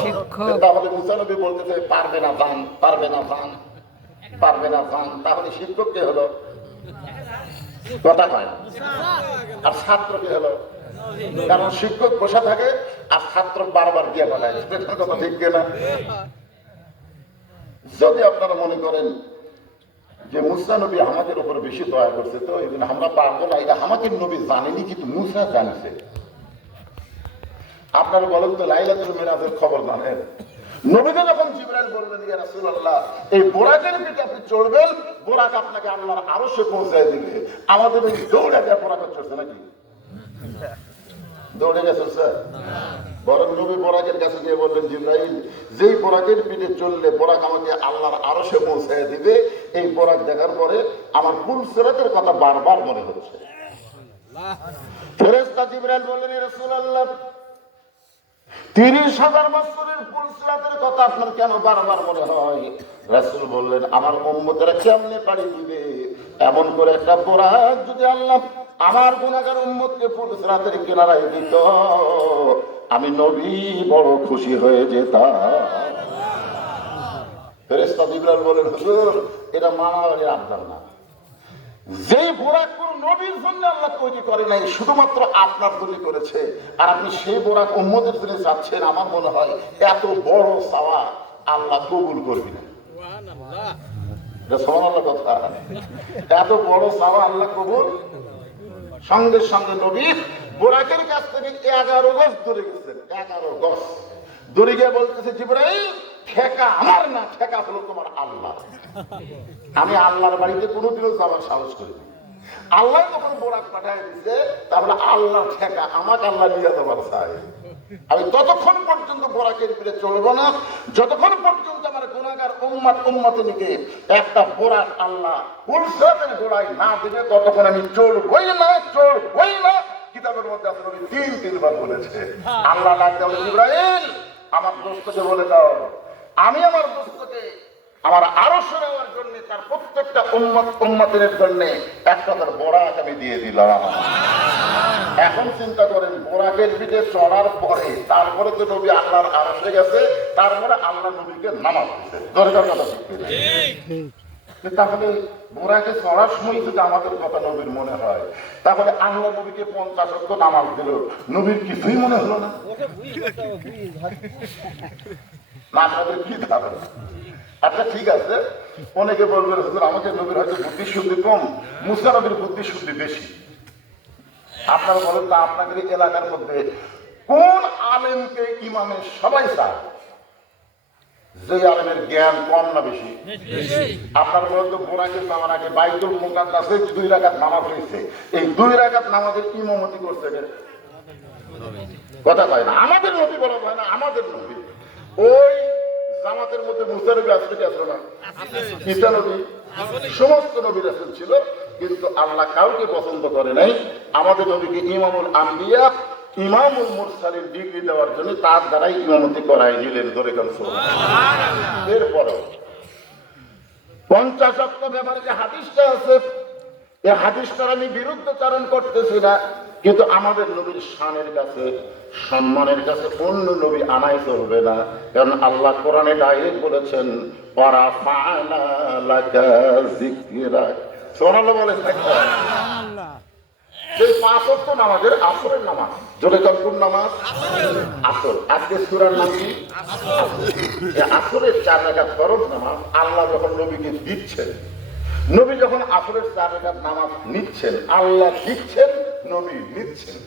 শিক্ষক। তাহলে মুসা নবী বলতেছে, পারবে না, যান, পারবে না, যান, পারবে না, যান। তাহলে শিক্ষক কে হলো? কথা হয়। আর ছাত্র কে হলো? কারণ শিক্ষক বসে থাকে আর ছাত্র বারবার দিয়ে বলায়। কথা ঠিক কিনা? যদি আপনারা মনে করেন যে মুসা নবী আমাদের উপর বেশি দয়া করছে, তো এই জন্য আমরা পারবো না, এটা আমাদের নবী জানেনি, কিন্তু মুসা জানছে। আপনারা বলেন তো, লাইলাতুল মিরাজের খবর জানেন? নবীকে যখন জিবরাইল বললেন, ইয়া রাসূলুল্লাহ, এই বোরাকের পিঠে আপনি চড়বেন, বোরাক আপনাকে আল্লাহর আরশে পৌঁছায় দিবে। আমাদের এই দৌড়ে দেওয়া বোরাকে চড়ছে নাকি? দৌড়ে গেছেন স্যার? বরং নবী বোরাকের কাছে গিয়ে বললেন, জিবরাইল, যেই বোরাকের পিঠে চললে বোরাক আমাকে আল্লাহর আরশে পৌঁছায় দিবে, এই বোরাক দেখার পরে আমার পুলসিরাতের কথা বারবার মনে হচ্ছে। ফেরেশতা জিবরাইল বললেন, ইয়া রাসূলুল্লাহ, 30,000 বছরের পুলসিরাতের কথা আপনার কেন বারবার মনে হয়? রাসূল বললেন, আমার উম্মতেরা কেমনে পাড়ি দিবে? এমন করে একটা বোরাক যদি আল্লাহ আমার গুনাহগার উম্মতকে পুলসিরাতের কিনারায় দিত, আমি নবী বড় খুশি হয়ে যেতাম। ফেরেশতা জিবরাইল বলেন, হুজুর, এটা মানাবাড়ির আবদার না। যে বোরাক কোন নবীর জন্য আল্লাহ তৈরি করে নাই, শুধুমাত্র আপনার তৈরি করেছে, আর আপনি সেই বোরাক উম্মতের জন্য চাচ্ছেন, আমার মনে হয় এত বড় চাওয়া আল্লাহ কবুল করবি না। সুবহানাল্লাহ কথা। এত বড় চাওয়া আল্লাহ কবুল। সঙ্গে সঙ্গে নবী বোরাকের কাছ থেকে 11 গজ দূরে গেছেন। 11 গজ দূরে গিয়ে বলতেছে, জিবরাইল, ঠেকা আমার না, ঠেকা হলো তোমার আল্লাহ। আমি আল্লাহর বাড়িতে কোনোদিনও যাওয়ার সাহস করিনি। আল্লাহ যখন বোরাক পাঠায় দিচ্ছে, তারপরে আল্লাহ ঠেকা আমাকে আল্লাহ নিয়ে যাবার চাই। আমি ততক্ষণ পর্যন্ত বোরাকের পিঠে চলবো না, যতক্ষণ পর্যন্ত আমার গুনাহগার উম্মতকে একটা বোরাক আল্লাহ পুলসিরাতের গোড়ায় না দেবে, ততক্ষণ আমি চলবই না। কিতাবের মধ্যে আছে, নবী 3 বার বলেছে। আল্লাহ ডাকতে বলে, জিবরাইল, আমার দোস্তকে বলে দাও, আমি আমার দোস্তকে আমার আরশে নেওয়ার জন্য, তার প্রত্যেকটা উম্মতের জন্য একটা তার বোরাক আমি দিয়ে দিলাম। এখন চিন্তা করেন, বোরাকের পিঠে চড়ার পরে তারপরে তো নবী আল্লাহর আরশে গেছে, তারপরে আল্লাহ নবীকে নামাজ দিয়েছে। দরকার কথা ঠিক। তাহলে বোরাকে চড়ার সময় যদি আমাদের কথা নবীর মনে হয়, তাহলে আল্লাহ নবীকে 50 ওয়াক্ত নামাজ দিল, নবীর কিছুই মনে হলো না? না, আপনাদের কি ধারণা? আচ্ছা ঠিক আছে, অনেকে বলবেন, হুজুর, আমাকে নবীর হয়তো বুদ্ধি শুদ্ধি কম, মুসা নবীর বুদ্ধি শুদ্ধি বেশি। আপনারা বলেন, তা আপনাদের এলাকার মধ্যে কোন আলেমকে ইমামের সবাই চায়? যে আলেমের জ্ঞান কম না বেশি? আপনার বলতো বোরাকে যাওয়ার আগে বাইতুল মুকাদ্দাসে 2 রাকাত নামাজ হয়েছে, এই 2 রাকাত নামাজের ইমামতি করছে কথা কয় না? আমাদের নবী বলা হয় না, আমাদের নবী। ওই জামাতের মধ্যে মুসা নবী আসলে কি আসলো না? ঈসা নবী, সমস্ত নবী রাসূল ছিল, কিন্তু আল্লাহ কাউকে পছন্দ করে নাই। আমাদের নবীকে ইমামুল আম্বিয়া, ইমামুল মুরসালিন ডিগ্রি দেওয়ার জন্য তার দ্বারাই ইমামতি করাই নিলেন। ধরে গেল। এরপরেও 50 ওয়াক্ত ব্যাপারে যে হাদিসটা আছে, এই হাদিসটার আমি বিরুদ্ধচারণ করতেছি না, কিন্তু আমাদের নবীর শানের কাছে, সম্মানের কাছে অন্য নবী আনাই চলবে না। কারণ আল্লাহ কোরআনে ডাইরেক্ট বলেছেন, ওয়ারাফা'না লাকা যিকরাক। সুবহানাল্লাহ বলেন। এই 5 ওয়াক্ত নামাজের আসরের নামাজ, জোরে কোন নামাজ? আসর। আজকে সূরার নাম কি? আসরের 4 রাকাত ফরজ নামাজ আল্লাহ যখন নবীকে দিচ্ছেন, নবী যখন আসরের 4 রাকাত নামাজ নিচ্ছেন, আল্লাহ দিচ্ছেন, নবী নিচ্ছেন,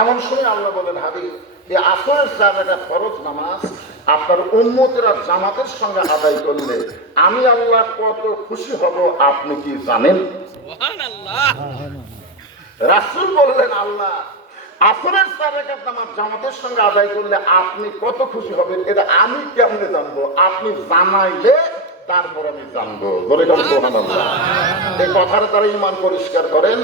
এমন সময় আল্লাহ বলেন, হাবিব, এই আসরের 4 রাকাত ফরজ নামাজ আপনার উম্মতেরা জামাতের সঙ্গে আদায় করলে আমি আল্লাহ কত খুশি হব আপনি কি জানেন? সুবহানাল্লাহ। রাসূল বললেন, আল্লাহ আসরের 4 রাকাত নামাজ জামাতের সঙ্গে আদায় করলে আপনি কত খুশি হবেন, এটা আমি কেমনে জানবো? আপনি জানাইলে তারপর আমি জানবো। বলে গেল সুবহানাল্লাহ। এই কথার দ্বারা ঈমান পরিষ্কার করেন,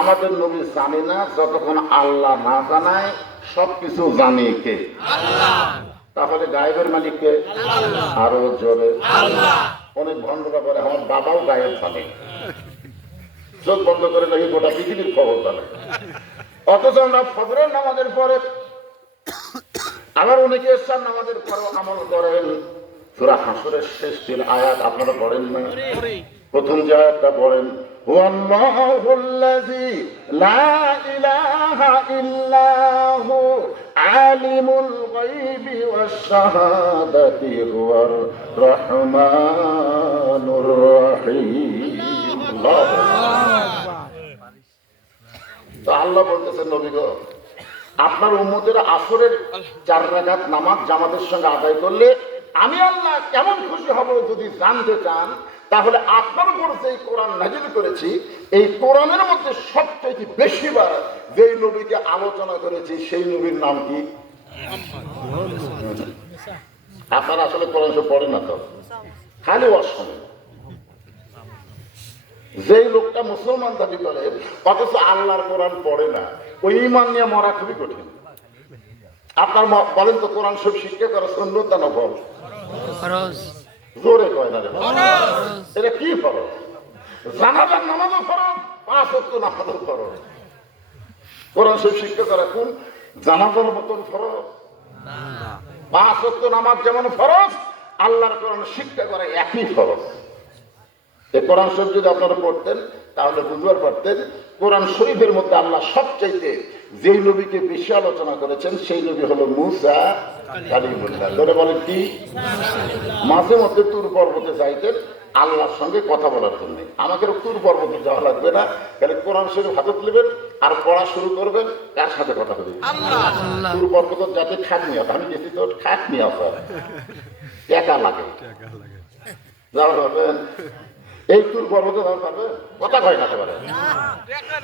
আমাদের নবী জানে না যতক্ষণ আল্লাহ না জানায়। সবকিছু জানে কে? আল্লাহ। তাহলে গায়েবের মালিক কে? আল্লাহ। আরো জোরে আল্লাহ। অনেক ভণ্ডরা বলে, আমার বাবাও গায়েব জানে, চোখ বন্ধ করে নাকি গোটা পৃথিবীর খবর জানে। অথচ আমরা ফজরের নামাজের পরে, আবার অনেকে এশার নামাজের পরেও আমল করেন। সূরা হাশরের শেষ 3 আয়াত আপনারা পড়েন না? প্রথম যে আয়াতটা পড়েন, হুয়াল্লাহুল্লাযী লা ইলাহা ইল্লাহু আলিমুল গায়বি ওয়াশ শাহাদাতি হুয়ার রহমানুর রহিম। আল্লাহ বলতেছেন, নবী গো, আপনার উম্মতেরা আসরের 4 রাকাত নামাজ জামাতের সঙ্গে আদায় করলে আমি আল্লাহ কেমন খুশি হব যদি জানতে চান, তাহলে আপনার উপর যে কোরআন নাজিল করেছি, এই কোরআনের মধ্যে সবচেয়ে বেশিবার যেই নবীকে আলোচনা করেছি সেই নবীর নাম কি? আপনারা আসলে কোরআন সব পড়েন না তো, খালি ওয়াজ শোনেন। যেই লোকটা মুসলমান দাবি করে অথচ আল্লাহর কোরআন পড়ে না, ওই ঈমান নিয়ে মরা খুবই কঠিন। আপনার বলেন তো, কোরআন সব শিক্ষা করা সুন্নাত না নফল? জোরে কয় না রে, এটা কি ফরজ? জানাজার নামাজও ফরজ, 5 ওয়াক্ত নামাজও ফরজ। কোরআন সব শিক্ষা করা কোন জানাজার মতন ফরজ? 5 ওয়াক্ত নামাজ যেমন ফরজ, আল্লাহর কোরআন শিক্ষা করা একই ফরজ। এই কোরআন শরীফ যদি আপনারা পড়তেন তাহলে বুঝবার পারতেন, কোরআন শরীফের মধ্যে আল্লাহ সবচাইতে যেই নবীকে বেশি আলোচনা করেছেন সেই নবী হলো মুসা কালিমুল্লাহ। ধরে বলেন কি? মাঝে মধ্যে তুর পর্বতে যাইতেন আল্লাহর সঙ্গে কথা বলার জন্য। আমাকে তুর পর্বতে যাওয়া লাগবে না, তাহলে কোরআন শরীফ হাতে তুলবেন আর পড়া শুরু করবেন, কার সাথে কথা বলবেন? তুর পর্বত যাতে ঠাক নিয়ে আসে, আমি গেছি তো ঠাক নিয়ে আসা একা লাগে যাওয়া পারবেন। এই তুর পর্বতে যাওয়া পারবে? কথা কয় না পারে।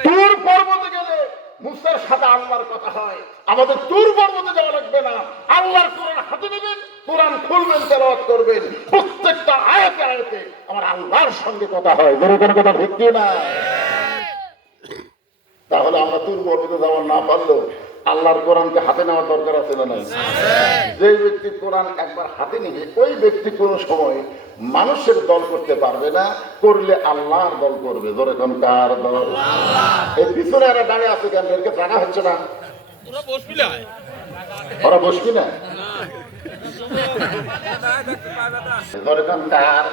তুর পর্বতে গেলে মুসার সাথে আল্লাহর কথা হয়। আমাদের তুর পর্বতে যাওয়া লাগবে না, আল্লাহর কোরআন হাতে নেবেন, কোরআন খুলবেন, তেলাওয়াত করবেন, প্রত্যেকটা আয়াতে আয়াতে আমার আল্লাহর সঙ্গে কথা হয়। বড় কোনো কথা ঠিক না? তাহলে আমরা তুর পর্বতে যাওয়া না পারলেও আল্লাহর কোরআনকে হাতে নেওয়ার দরকার আছে না নাই? যে ব্যক্তি কোরআন একবার হাতে নিবে ওই ব্যক্তি কোনো সময় মানুষের দল করতে পারবে না, করলে আল্লাহর দল করবে। ধরে কোন কার দল? এই পিছনে এরা দাঁড়িয়ে আছে কেন? এরকে জায়গা হচ্ছে না, ওরা বসবি না। ধরে কোন কার?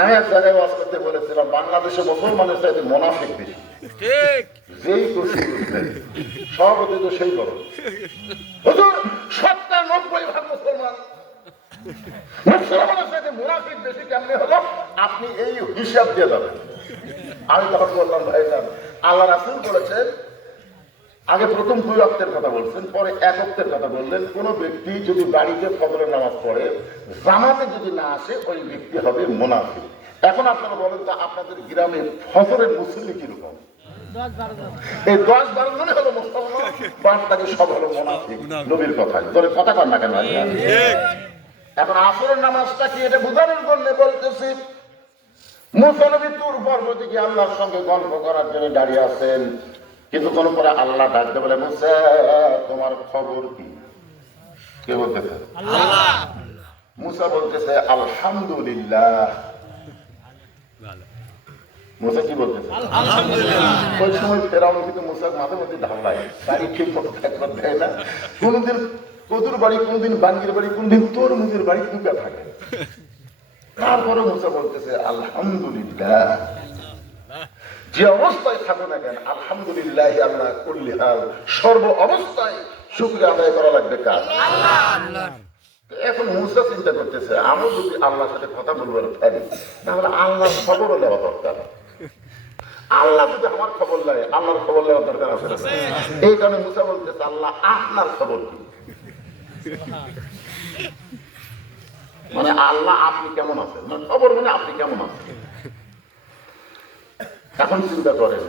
আমি এক জায়গায় ওয়াজ করতে বলেছিলাম, বাংলাদেশে মুসলমানের চাইতে মুনাফিক বেশি। যেই করছি সব হতে তো সেই করো। হুজুর 97% মুসলমান, মুসলমানের চাইতে মুনাফিক বেশি কেমনে হলো? আপনি এই হিসাব দিয়ে যাবেন। আমি তখন বললাম, ভাই সাহেব, আল্লাহ রাসূল বলেছেন, আগে প্রথম 2 ওয়াক্তের কথা বলছেন, পরে 1 ওয়াক্তের কথা বললেন। কোন ব্যক্তি যদি বাড়িতে ফজরের নামাজ পড়ে, জামাতে যদি না আসে, ওই ব্যক্তি হবে মুনাফিক। এখন আপনারা বলেন তো, আপনাদের গ্রামে ফজরের মুসল্লি কিরকম? এই 10-12 জনে হলো মুসলমান, বাদবাকি সব হলো মুনাফিক। নবীর কথা ধরে কথা কর না কেন? এখন আসরের নামাজটা কি এটা বোঝানোর জন্য বলতেছি। মুসা নবী তুর পর্বতে গিয়ে আল্লাহর সঙ্গে গল্প করার জন্য দাঁড়িয়ে আছেন, কিন্তু কোন পরে আল্লাহ ডাকতে বলে, মুসা তোমার খবর কি? কে বলতেছে? আল্লাহ। মুসা বলতেছে আলহামদুলিল্লাহ। মুসা কি বলতেছে? আলহামদুলিল্লাহ। ওই সময় ফেরাউন কিন্তু মুসার মাঝে মধ্যে ঢালায়, বাড়ি ঠিক মতো থাকবার দেয় না। কোনদিন কদুর বাড়ি, কোনদিন বাঙ্গির বাড়ি, কোনদিন তোর মুজের বাড়ি টুকা থাকে। তারপরে মুসা বলতেছে আলহামদুলিল্লাহ। যে অবস্থায় থাকো না কেন, আলহামদুলিল্লাহ আল্লাহ কুল্লি হাল, সর্ব অবস্থায় শুকরিয়া আদায় করা লাগবে কার? আল্লাহ। এখন মুসা চিন্তা করতেছে, আমি যদি আল্লাহর সাথে কথা বলবার পারি তাহলে আল্লাহর খবরও নেওয়া দরকার। আল্লাহ যদি আমার খবর নেয়, আল্লাহর খবর নেওয়ার দরকার আছে। এই কারণে মুসা বলতেছে, আল্লাহ আপনার খবর কি? মানে আল্লাহ আপনি কেমন আছেন, মানে খবর মানে আপনি কেমন আছেন। এখন চিন্তা করেন,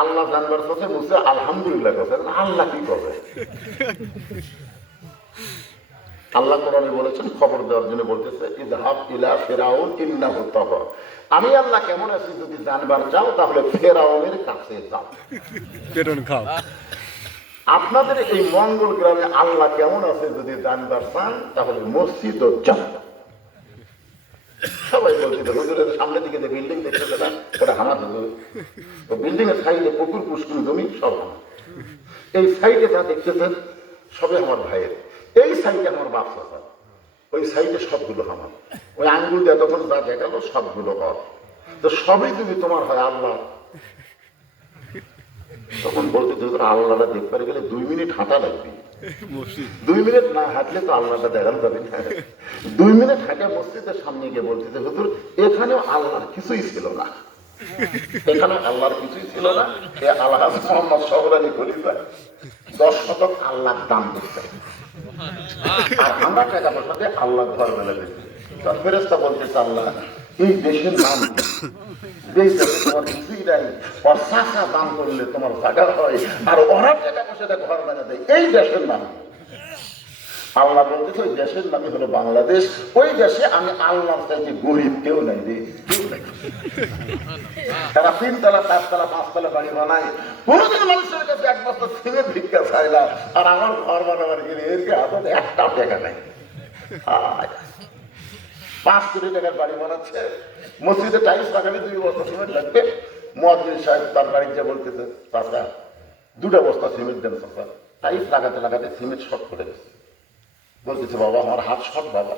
আল্লাহ জানবার পথে মুসা আলহামদুলিল্লাহ করছেন, আল্লাহ কি করবে? আল্লাহ কোরআনে বলেছেন, খবর দেওয়ার জন্য বলতেছে, ইযহাব ইলা ফিরাউন ইন্নাহু তাগা। আমি আল্লাহ কেমন আছি যদি জানবার চাও তাহলে ফিরাউনের কাছে যাও। আপনাদের এই মঙ্গল গ্রামে আল্লাহ কেমন আছে যদি জানবার চান তাহলে মসজিদ ও জান্নাত। সবাই বলছিল, হুজুরের সামনের দিকে যে বিল্ডিং দেখতেছে না, ওটা আমার হুজুর। ও বিল্ডিং এর সাইডে পুকুর পুষ্কুর জমি সব আমার। এই সাইডে যা দেখতেছেন সবে আমার ভাইয়ের। এই সাইডে আমার বাপ চাচা, ওই সাইডে সবগুলো আমার। ওই আঙ্গুল দিয়ে তখন যা দেখালো সবগুলো কর। তো সবই যদি তোমার হয় আল্লাহ, তখন বলতে আল্লাহটা দেখতে গেলে 2 মিনিট হাঁটা লাগবে। 2 মিনিট না হাঁটলে তো আল্লাহটা দেখানো যাবে না। 2 মিনিট হাঁটা মসজিদের সামনে গিয়ে বলতেছে, হুজুর এখানেও আল্লাহর কিছুই ছিল না, এখানে আল্লাহর কিছুই ছিল না। এ আলহাজ মোহাম্মদ শহরানি খলিফা 10 শতক আল্লাহর দান দিচ্ছে। আর আমরা টাকা পয়সা দিয়ে আল্লাহ ঘর বেলা দিচ্ছি। ফেরেশতা বলতেছে আল্লাহ এই দেশের নাম কি? যেই দেশে তোমার কিছুই নাই, ওর চাষা দান করলে তোমার জায়গা হয়, আর ওরা টাকা পয়সা দিয়ে ঘর বেলা দেয়, এই দেশের নাম কি? আল্লাহ বলতেছে ওই দেশের নামই হলো বাংলাদেশ। ওই দেশে আমি আল্লাহ চাইতে গরিব কেউ নাই রে, কেউ নাই। তারা 3 তলা 4 তলা 5 তলা বাড়ি বানায়, কোনদিন মানুষের কাছে এক বস্তা সিমেন্ট ভিক্ষা চাই না। আর আমার ঘর বানাবার গেলে এর হাতে একটাও টাকা নাই। 5 কোটি টাকার বাড়ি বানাচ্ছে, মসজিদে টাইলস লাগালে 2 বস্তা সিমেন্ট লাগবে। মুয়াজ্জিন সাহেব তার বাড়িতে বলতেছে চাচা 2টা বস্তা সিমেন্ট দেন চাচা। টাইলস লাগাতে লাগাতে সিমেন্ট শর্ট করে গেছে। বলতেছে বাবা আমার হাত শর্ট বাবা,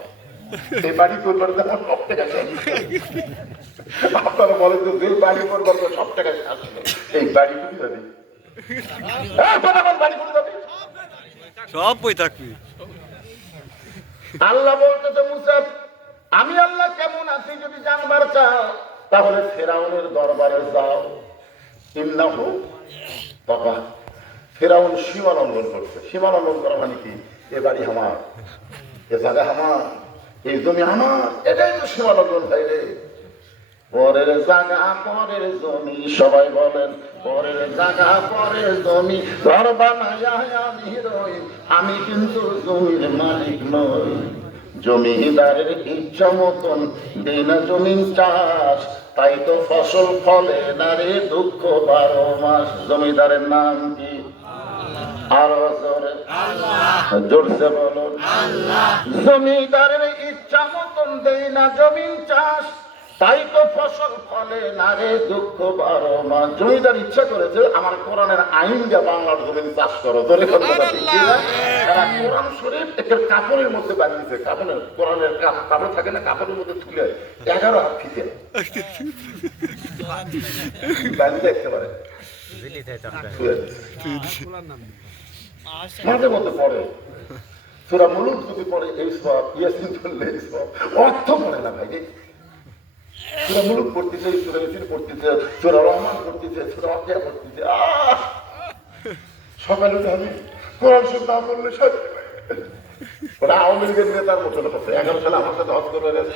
এই বাড়ি করবার আমার সব টাকা শেষ। আপনারা বলেন যে যে বাড়ি করবার সব টাকা শেষ, এই বাড়ি করে যাবে, বাড়ি করে যাবে, সব বই থাকবি। আল্লাহ বলতেছে মুসা আমি আল্লাহ কেমন আছি যদি জানবার চাও তাহলে ফেরাউনের দরবারে যাও। ইন্নাহু বাবা ফেরাউন সীমা লঙ্ঘন করছে। সীমা লঙ্ঘন করা মানে কি? এ বাড়ি আমার, এ জায়গা আমার, এই জমি আমার, এটাই তো সীমা লঙ্ঘন হয় রে। পরের জায়গা পরের জমি, সবাই বলেন পরের জায়গা পরের জমি, ঘর বানাইয়া আমি রই, আমি কিন্তু জমির মালিক নই। জমিদারের ইচ্ছা মতন দেই না জমিন চাষ, তাই তো ফসল ফলে না রে দুঃখ 12 মাস। জমিদারের নাম কি? আরো জোরে জোরসে বলুন। জমিদারের ইচ্ছা মতন দেই না জমিন চাষ, তাই তো ফসল ফলে না রে দুঃখ 12 মাস। জমিদার ইচ্ছা করেছে আমার কোরআনের আইন দিয়ে বাংলার জমিন চাষ করো। ধরে কোরআন শরীফ একের কাপড়ের মধ্যে বানিয়েছে। কাপড়ের কোরআনের কাপড় থাকে না, কাপড়ের মধ্যে তুলে 11 হাত ফিতে বানিয়ে একেবারে মাঝে মধ্যে পড়ে সূরা মুলুক যদি পড়ে এই সওয়াব, ইয়াসিন পড়লে এই সওয়াব, অর্থ পড়ে না ভাই। সূরা মুলুক পড়তেছে, সূরা ইয়াসিন পড়তেছে, সূরা রহমান পড়তেছে, সূরা ওয়াকিয়া পড়তেছে। সকালে তো আমি কোরআন শরীফ না পড়লে শান্তি পাই। ওরা আওয়ামী লীগের নেতার মতন হচ্ছে। 11 সালে আমার সাথে হজ করে গেছে,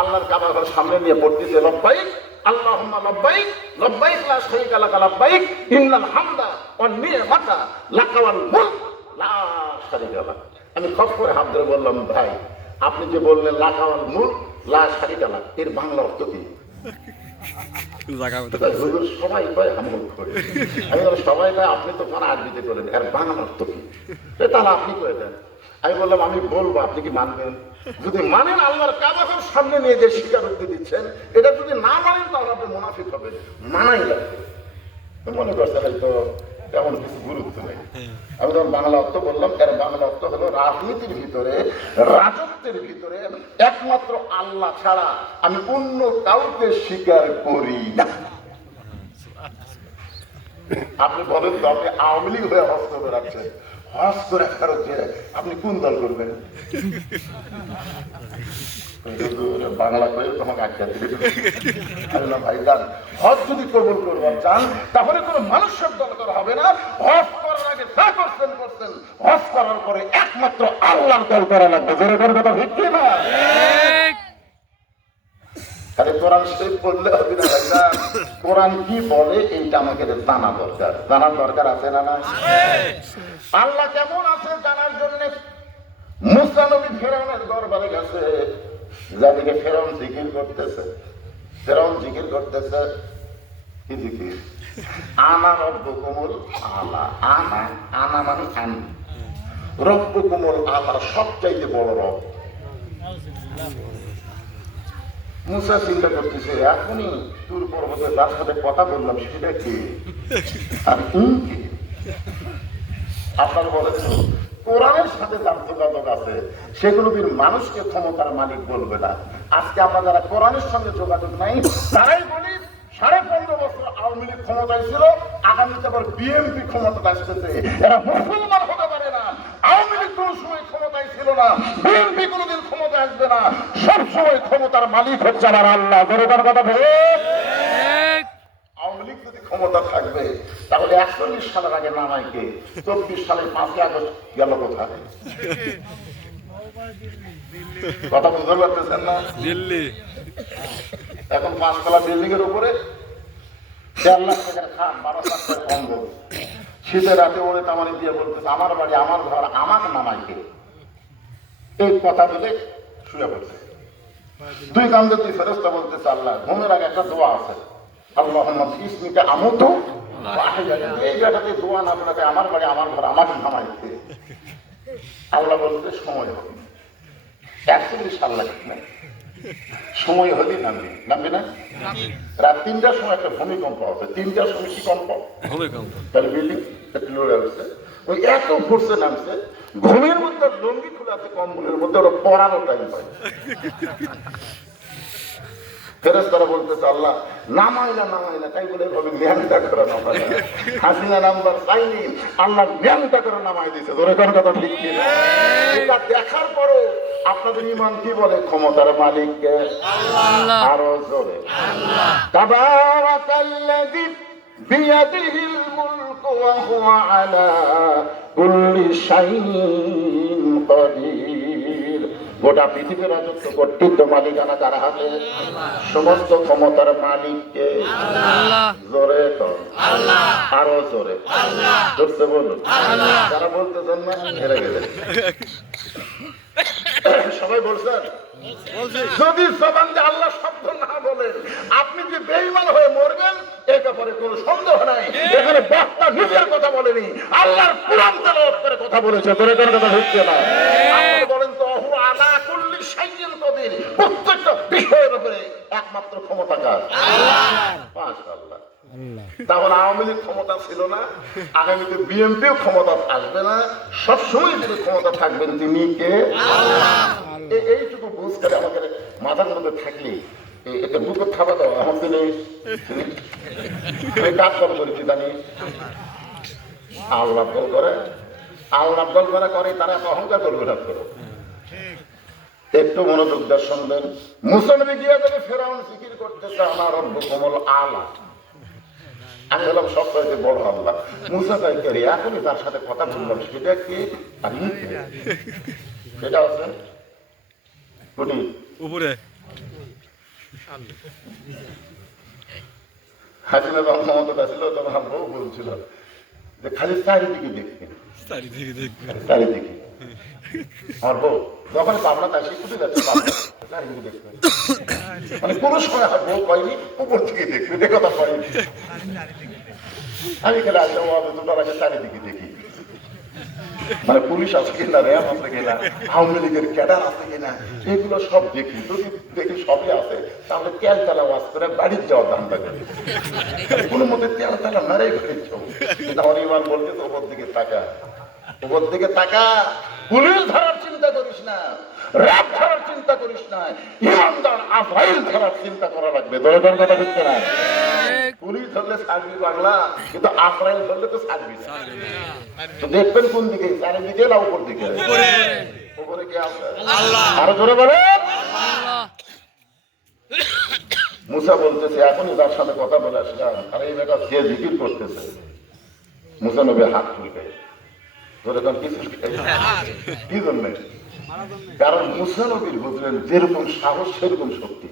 আল্লাহর কাবা ঘর সামনে নিয়ে পড়তেছে লব্বাইক আল্লাহুম্মা লব্বাইক লব্বাইক লা শারীকা লাকা লব্বাইক ইন্নাল হামদা ওয়ান নি'মাতা লাকা ওয়াল মুলক লা শারীকা লাক। আমি খপ করে হাত ধরে বললাম ভাই আপনি যে বললেন লাকা ওয়াল মুলক লা শারীকা লাক, এর বাংলা অর্থ কি? সবাই কয় আমল করে। আমি সবাই কয় আপনি তো কোন আরবিতে করেন, এর বাংলা অর্থ কি? তাহলে আপনি করে দেন। আমি বললাম আমি বলবো, আপনি কি মানবেন? যদি মানেন আল্লাহর কাবা ঘর সামনে নিয়ে যে স্বীকারোক্তি দিচ্ছেন, এটা যদি না মানেন তাহলে আপনি মুনাফিক হবে, মানাই লাগবে। মনে করছে হয়তো তেমন কিছু গুরুত্ব নেই। আমি তখন বাংলা অর্থ বললাম, এর বাংলা অর্থ হলো রাজনীতির ভিতরে, রাজত্বের ভিতরে একমাত্র আল্লাহ ছাড়া আমি অন্য কাউকে স্বীকার করি না। আপনি বলেন তো আপনি আওয়ামী লীগ হয়ে হজ করে রাখছেন, হজ করে ফেরত আপনি কোন দল করবেন? বাংলা করে তোমাকে আটকা দিবে। ভাই যান, হজ যদি কবুল করবার চান তাহলে কোনো মানুষের দরকার হবে না। হজ করার আগে যা করছেন করছেন, হজ করার পরে একমাত্র আল্লাহর দল করা লাগবে। জোরে করে কথা ঠিক না? আরে কোরআন শরীফ পড়লে হবে না ভাই যান, কোরআন কি বলে এইটা আমাকে জানা দরকার। জানার দরকার আছে না? না, আল্লাহ কেমন আছে জানার জন্য মুসা নবী ফেরাউনের দরবারে গেছে। যাদিকে ফেরাউন জিকির করতেছে, ফেরাউন জিকির করতেছে কি জিকির? আনা রব্বুকুমুল আলা। আনা আনা মানে আমি, রব্বুকুমুল আলা সবচাইতে বড় রব। মুসা চিন্তা করতেছে এখনই তুর পর্বতে যার সাথে কথা বললাম সেটা কি? আর কি আপনার বলেছেন কোরআনের সাথে যার যোগাযোগ আছে সেগুলো দিন মানুষকে ক্ষমতার মালিক বলবে না। আজকে আমরা যারা কোরআনের সঙ্গে যোগাযোগ নাই তারাই বলি 15.5 বছর আওয়ামী লীগ ক্ষমতায় ছিল, আগামীতে আবার বিএনপি ক্ষমতা আসতেছে। এরা মুসলমান হতে পারে না। আওয়ামী লীগ কোন সময় ক্ষমতায় ছিল না, বিএনপি কোনোদিন ক্ষমতায় আসবে না। সবসময় ক্ষমতার মালিক হচ্ছে আমার আল্লাহ। জোরে কথা বলে আওয়ামী লীগ যদি ক্ষমতা থাকবে, তাহলে 41 সালের আগে নামাইকে 24 সালের 5ই আগস্ট গেল কোথায়? কথা বুঝতে পারতেছেন না? দিল্লি এখন 5 তলা বিল্ডিং এর উপরে 4 লাখ টাকার খান, 12 লাখ টাকার কম্বল, শীতের রাতে ওরে তামানি দিয়ে বলতেছে আমার বাড়ি আমার ঘর আমাকে নামাইকে, এই কথা বলে শুয়ে পড়ছে। দুই কান্দে দুই ফেরেশতা বলতেছে আল্লাহ ঘুমের আগে একটা দোয়া আছে, আল্লাহুম্মা ইসমিকা আমুতু ওয়া আহইয়া, এই জায়গাতে দোয়া না পড়াতে আমার বাড়ি আমার ঘর আমাকে নামাইকে। আল্লাহ বলতে সময় হবে 41 সাল লাগবে না, সময় হলেই নামবি, নামবি না? রাত 3টার সময় একটা ভূমিকম্প হবে, 3টার সময় কি কম্প? ভূমিকম্প। তাহলে বিল্ডিং একটু লড়ে আসছে, ওই এত ফোর্সে নামছে, ঘুমের মধ্যে লঙ্গি খুলে আছে কম্বলের মধ্যে, ওরা পড়ারও টাইম পায়। ফেরেশতারা বলতেছে আল্লাহ নামাই না তাই বলে এভাবে ন্যাংটা করে নামাই না, হাসিনা নাম্বার চাইনি, আল্লাহ ন্যাংটা করে নামাই দিয়েছে। ধরে কোন কথা ঠিক কিনা? এটা দেখার পরও আপনাদের ঈমান কি বলে? ক্ষমতার মালিক কে? আল্লাহ। আরো জোরে আল্লাহ। তাবারাকাল্লাযী বিয়াদিহিল মুলকু ওয়া হুয়া আলা কুল্লি শাইইন কাদির। গোটা পৃথিবীর রাজত্ব কর্তৃত্ব মালিকানা কার হাতে? সমস্ত ক্ষমতার মালিক কে? আল্লাহ। জোরে কর আল্লাহ, আরো জোরে আল্লাহ, জোরসে বলুন আল্লাহ। যারা বলতেছেন না হেরে গেলেন। সবাই বলছেন? যদি জবান দিয়ে আল্লাহ শব্দ না বলেন আপনি যে বেঈমান হয়ে মরবেন এ ব্যাপারে কোনো সন্দেহ নাই। এখানে বক্তা নিজের কথা বলেনি, আল্লাহর কুরআন তেলাওয়াত করে কথা বলেছে। তোরে কোন কথা হচ্ছে না? আপনি বলেন তো হু আলা কুল্লি শাইইন কাদির, প্রত্যেকটা বিষয়ের উপরে একমাত্র ক্ষমতা কার? আল্লাহ। মাশাআল্লাহ। তাহলে আওয়ামী লীগ ক্ষমতা ছিল না, আগামীতে বিএনপিও ক্ষমতা আসবে না, সবসময় যিনি ক্ষমতা থাকবেন তিনি কে? আল্লাহ। এইটুকু বুঝ করে আমাদের মাথার মধ্যে থাকলে এটা বুকের থাবা দাও আমার দিলে কাজ করেছি জানি। আল্লাহ দল করে, আল্লাহ দল করে তারা এত অহংকার করবে না। করো একটু মনোযোগ দিয়ে শুনবেন। মুসা নবী গিয়ে যাবে ফেরাউন জিকির করতেছে আমার রব্বুকুমুল আলা, আমি হলাম সবচাইতে বড় আল্লাহ। মুসা তাই করি এখনই তার সাথে কথা বললাম, সেটা কি? আমি সেটা আছে কোটি উপরে হাসিনা যখন ক্ষমতা ছিল তখন আমার বউ বলছিল যে খালি চারিদিকে দেখবে, চারিদিকে দেখবে, চারিদিকে। আমার বউ যখন পাবনা তাই সে কুটে যাচ্ছে চারিদিকে দেখবে, মানে কোনো সময় আমার বউ কয়নি উপর থেকে দেখবে, দেখো তা কয়নি। আমি খেলে আসলে দুটার আগে চারিদিকে দেখি, মানে পুলিশ আছে কিনা, র্যাব আছে কিনা, আওয়ামী লীগের ক্যাডার আছে কিনা, এগুলো সব দেখি। যদি দেখি সবই আছে তাহলে তেল তেলা ওয়াজ করে বাড়ির যাওয়ার দামটা করি, কোনো মতে তেল তেলা নাড়াই করে আমার ইমান বলতে তো ওপর দিকে তাকা, ওপর দিকে তাকা। পুলিশ ধরার চিন্তা করিস না, র্যাব ধরার চিন্তা করিস না, ইমানদার আফাইল ধরার চিন্তা করা লাগবে। দরকার কথা বুঝতে না, পুলিশ ধরলে ছাড়বি বাংলা, কিন্তু আফরাইল ধরলে তো ছাড়বি না। তো দেখবেন কোন দিকে, চারিদিকে না উপর দিকে? উপরে কে আছে? আল্লাহ। আরো জোরে বলে। মুসা বলতেছে এখনই তার সাথে কথা বলে আসলাম, আর এই বেটা যে জিকির করতেছে। মুসা নবী হাত তুলবে, ধরে কিছু কি জন্য? কারণ মুসা নবীর বুঝলেন যেরকম সাহস সেরকম শক্তি।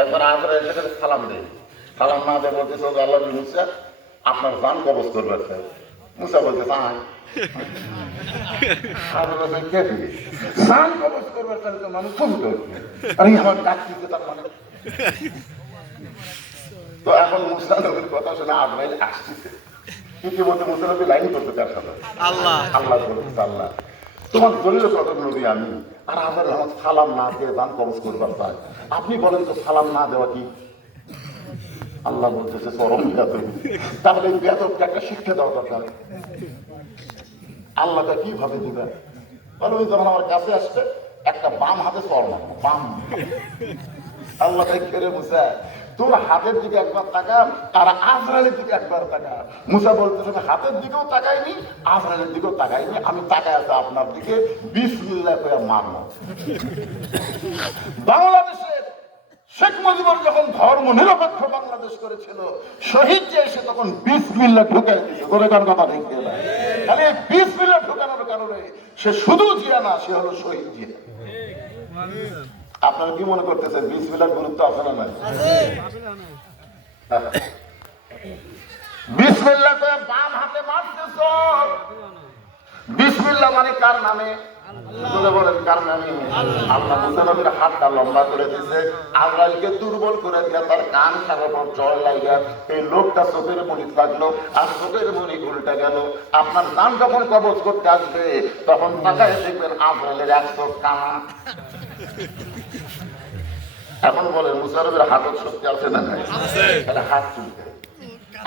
একবার আজরাইল সেখানে সালাম দেয়, সালাম না দেয় বলতেছে আল্লাহ মুসা আপনার জান কবজ করবে। মুসা বলতে আয় কে দিবে জান কবজ করবে, তাহলে তো মানুষ কবুত আরে আমার ডাক দিতে তার মানে। তো এখন মুসা নবীর কথা শুনে আজরাইল আসতেছে, ইতিমধ্যে মুসা নবী লাইন করতে তার সাথে আল্লাহ আল্লাহ বলতেছে আল্লাহ তোমার দলিল কত নবী আমি, আর আমার সালাম না দিয়ে জান কবজ করবার চাই, আপনি বলেন তো সালাম না দেওয়া কি? আল্লাহ বলতেছে চরম বেয়াদব, তাহলে এই বেয়াদবকে একটা শিক্ষা দেওয়া দরকার। আল্লাহটা কিভাবে দিবে? বলে ওই যখন আমার কাছে আসছে একটা বাম হাতে চর মারবো, বাম। আল্লাহ তাই খেলে মুসা তোর হাতের দিকে একবার তাকা আর আজরাইলের দিকে একবার তাকা। মুসা বলতেছে হাতের দিকেও তাকাইনি, আজরাইলের দিকেও তাকাইনি, আমি তাকাই আছে আপনার দিকে, বিসমিল্লাহ করে মারবো। বাংলাদেশের শেখ মুজিবুর যখন ধর্ম নিরপেক্ষ বাংলাদেশ করেছিল, শহীদ যে এসে তখন বিসমিল্লাহ ঢুকাই দিয়েছে। ধরে কার কথা ঠিক না? খালি বিসমিল্লাহ ঢুকানোর কারণে সে শুধু জিয়া না, সে হলো শহীদ জিয়া। আপনারা কি মনে করতেছেন বিসমিল্লাহর গুরুত্ব আছে না নাই? বিসমিল্লাহ তো বাম হাতে মারতেছ। বিসমিল্লাহ মানে কার নামে? বলেন কার নামে? আল্লাহ মুসা নবীর হাতটা লম্বা করে দিয়েছে, আজরাইলকে দুর্বল করে দিয়ে তার কান সারার পর জ্বর লাগিয়া এই লোকটা চোখের মণি থাকলো, আর চোখের মণি উল্টে গেল। আপনার নাম যখন কবজ করতে আসবে তখন তাকায় দেখবেন আজরাইলের এক চোখ কানা। এখন বলেন মুসা নবীর হাতের শক্তি আছে না নাই? তাহলে হাত তুলতে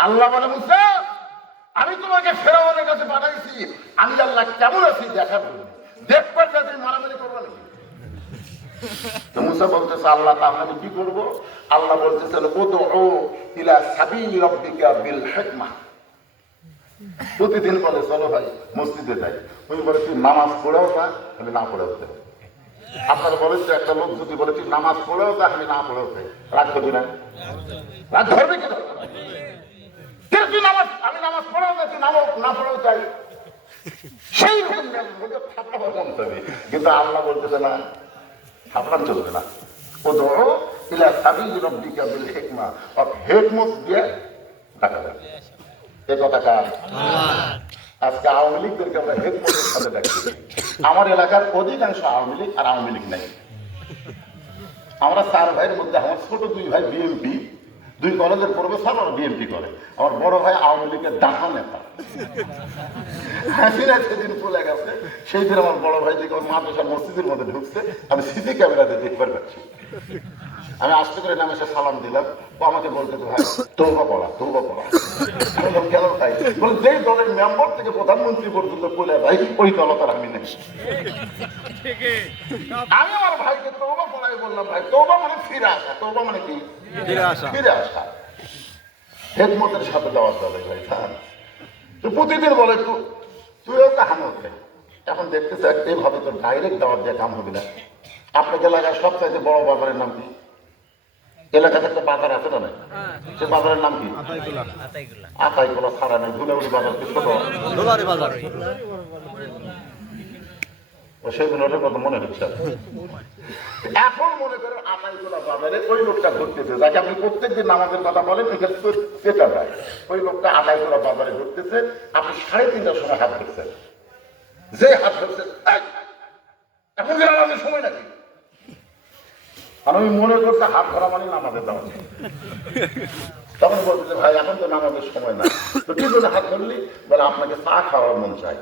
আল্লাহ বলে, মুসা আমি তোমাকে ফেরাউনের কাছে পাঠাইছি, আমি আল্লাহ কেমন আছি দেখার জন্য, দেখবার যাতে মারামারি করবো নাকি? মুসা বলতেছে আল্লাহ তাহলে আমি কি করবো? আল্লাহ বলতেছেন উদউ ইলা সাবিলি রাব্বিকা বিল হিকমা। প্রতিদিন বলে চলো ভাই মসজিদে যাই, তুমি বলে তুই নামাজ পড়েও যা, আমি না পড়েও যাই। আপনারা বলেন যে একটা লোক যদি বলে তুই নামাজ পড়েও যা, আমি না পড়েও যাই, রাগ করবি না? রাগ ধরবে কি ধরবে? তুই নামাজ, আমি নামাজ পড়েও যাই, তুই না পড়েও যাই, সেই কিন্তু আল্লাহ বলতেছে না, আপনার চলবে না। উদউ ইলা সাবিলি রাব্বিকা বিল হিকমা, হিকমত দিয়ে টাকা দেন। এই কথা কার? আজকে আওয়ামী লীগদেরকে আমরা হিকমতের সাথে ডাকি। আমার এলাকার অধিকাংশ আওয়ামী লীগ আর আওয়ামী লীগ নাই। আমরা 4 ভাইয়ের মধ্যে আমার ছোট 2 ভাই বিএনপি, 2 কলেজের প্রফেসর আর বিএনপি করে। আমার বড় ভাই আওয়ামী লীগের ডাকা নেতা। হাসিনা সেদিন চলে গেছে, সেই দিন আমার বড় ভাই দিকে মাদ্রাসা মসজিদের মধ্যে ঢুকছে, আমি সিসি ক্যামেরাতে দেখবার পাচ্ছি। আমি আস্তে করে নামে এসে সালাম দিলাম, ও আমাকে বলতে ভাই তৌবা পড়া, তৌবা পড়া। কেন ভাই? বলে যেই দলের মেম্বার থেকে প্রধানমন্ত্রী পর্যন্ত বলে ভাই ওই দলতার আমি নেই। আমি আমার ভাইকে তৌবা পড়াই বললাম, ভাই তৌবা মানে ফিরে আসা। তৌবা মানে কি? ফিরে আসা। হিকমতের সাথে দাওয়াত দেবে ভাই। তো প্রতিদিন বলে তুইও কাহানো হচ্ছে। এখন দেখতেছে এইভাবে তোর ডাইরেক্ট দাওয়াত দিয়ে কাম হবে না। আপনাকে এলাকায় সবচাইতে বড় বাজারের নাম কি? এলাকাতে একটা বাজার আছে না? সে বাজারের নাম কি? আতাইকুলা ছাড়া নেই, ধুলাউড়ি বাজার কি ছোট? সেগুলোর কথা মনে হচ্ছে। এখন মনে করেন আতাইকুলা বাজারে ওই লোকটা ঘুরতেছে, যাকে আপনি প্রত্যেকদিন নামাজের কথা বলেন সেটা যায়। ওই লোকটা আতাইকুলা বাজারে ঘুরতেছে, আপনি 3:30টার সময় হাত ধরছেন, যে হাত ধরছেন এখন যে নামাজের সময় নাকি? আর আমি মনে করতে হাত ধরা মানে নামাজের দাওয়া। তখন বলতেছে ভাই এখন তো নামাজের সময় না, তো কি জন্য হাত ধরলি? বলে আপনাকে চা খাওয়ার মন চাই,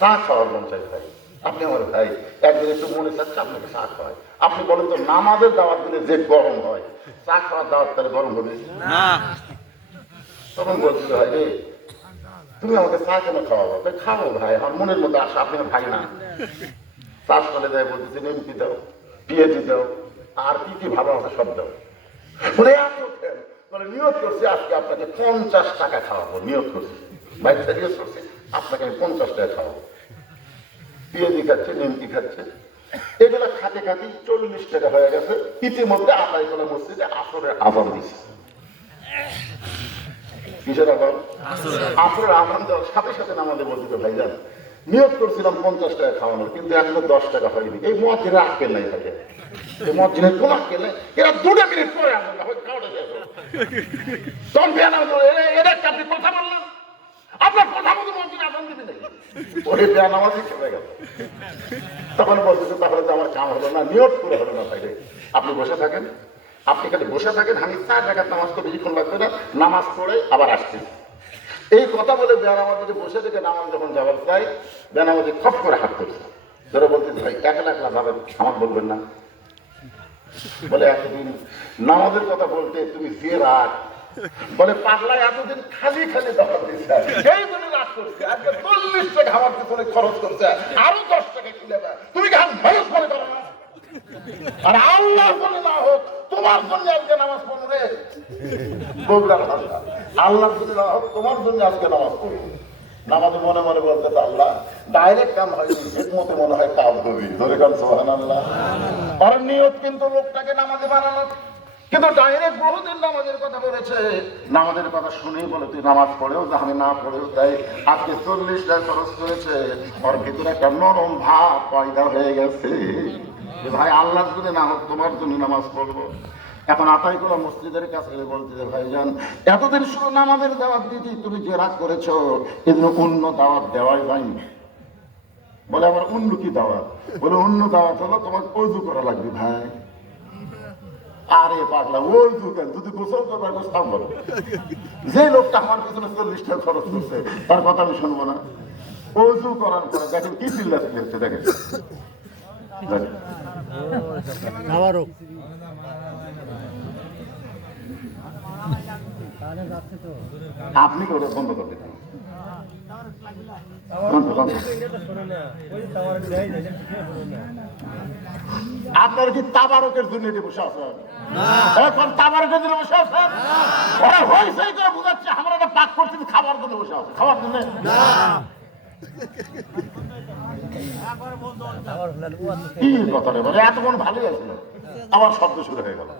চা খাওয়ার মন চাই। ভাই আপনি আমার ভাই, একদিন একটু মনে চাচ্ছে আপনাকে চা খাওয়াই। আপনি বলেন তো নামাজের দাওয়াত দিলে যে গরম হয়, চা খাওয়ার দাওয়াত তাহলে গরম হবে না? তখন বলছিল ভাই রে তুমি আমাকে চা কেন খাওয়াবো? খাবো ভাই, আমার মনের মধ্যে আসা, আপনি ভাই না। চা চলে যায়, বলতেছে নেমকি দাও, পিএজি দাও, আর কি কি ভালো আছে সব দাও। মানে নিয়োগ করছি আজকে আপনাকে 50 টাকা খাওয়াবো, নিয়োগ করছি ভাই, নিয়োগ করছি আপনাকে আমি 50 টাকা খাওয়াবো। পিএজি খাচ্ছে, নেমকি খাচ্ছে, এগুলো খাতে খাতে 40 টাকা হয়ে গেছে। ইতিমধ্যে আতাইকুলা মসজিদে আসরের আযান দিচ্ছে। কিসের আযান? আসরের আযান দেওয়ার সাথে সাথে নামাজে বলতে ভাইজান নিয়োগ করছিলাম 50 টাকা খাওয়ানোর, কিন্তু এখনো 10 টাকা হয়নি। এই মুয়াজ্জিনের আক্কেল নাই থাকে, এই মুয়াজ্জিনের কোন আক্কেল নাই। এরা 2 মিনিট পরে আসবে না, খাওয়াটা শেষ হবে। তখন বেয়ানা এরা আপনি কথা বললেন, আপনার কথা মতো মুয়াজ্জিন আযান দিবে নাকি? ওরে বেয়ানামাজি চলে গেল। তখন বলতেছে তাহলে তো আমার কাম হলো না, নিয়োগ করে হলো না। ভাই আপনি বসে থাকেন, আপনি খালি বসে থাকেন, আমি 4 টাকার নামাজ তো বেশিক্ষণ লাগবে না, নামাজ পড়ে আবার আসছি। এই কথা বলে বেয়ানামাজি বসে থেকে নামাজ যখন যাবার চাই, বেয়ানামাজি খপ করে হাত করছে, ধরে বলতেছে ভাই একলা একলা যাবেন, আমার বলবেন না। বলে এতদিন নামাজের কথা বলতে তুমি যে রাগ, বলে পাগলা এতদিন খালি খালি দখল দিচ্ছে, এই জন্য রাগ করছে। আজকে 40 টাকা আমার পিছনে খরচ করছে, আরো 10 টাকা কিনে দেয়, তুমি কি হাত খরচ করে করো না? আর আল্লাহ বলে না হোক তোমার জন্য আজকে নামাজ পড়ো রে, আল্লাহ যদি না হোক তোমার জন্য আজকে নামাজ পড়ো। নামাজে মনে মনে বলতে আল্লাহ ডাইরেক্ট কাম হয়নি, হিকমতে মনে হয় কাম হবি, ধরে কাম সুবহানাল্লাহ। আর নিয়ত কিন্তু লোকটাকে নামাজে বানানো, কিন্তু ডাইরেক্ট বহুদিন নামাজের কথা বলেছে, নামাজের কথা শুনেই বলে তুই নামাজ পড়েও যা, আমি না পড়েও তাই। আজকে 40 টাকা খরচ করেছে, ওর ভিতরে একটা নরম ভাব পয়দা হয়ে গেছে যে ভাই আল্লাহর জন্য না হোক তোমার জন্য নামাজ পড়বো। এখন আতাইকুলা মসজিদের কাছে বলতে যে ভাইজান এতদিন শুধু নামাজের দাওয়াত দিয়েছি, তুমি যে রাগ করেছো এজন্য অন্য দাওয়াত দেওয়াই যায়নি। বলে আবার অন্য কি দাওয়াত? বলে অন্য দাওয়াত হলো তোমাকে অজু করা লাগবে ভাই। আরে পাগলা ওই দুকেন যদি গোসল করবার গোসল বলো, যে লোকটা আমার পিছনে 40 টাকা খরচ করছে তার কথা আমি শুনবো না? অজু করার পরে দেখেন কি চিল্লাতে হচ্ছে, দেখেন আপনি করে বন্ধ করবেন। আপনার কি তাবারকের জন্য বসে আছেন? এখন তাবারকের জন্য বসে আছেন? ওরা হয়েছে করে বুঝাচ্ছে আমরা একটা পাক করছি খাবার জন্য বসে আছে, খাবার জন্য কি কথা রে? এতক্ষণ ভালোই আছিল, আবার শব্দ শুরু হয়ে গেল।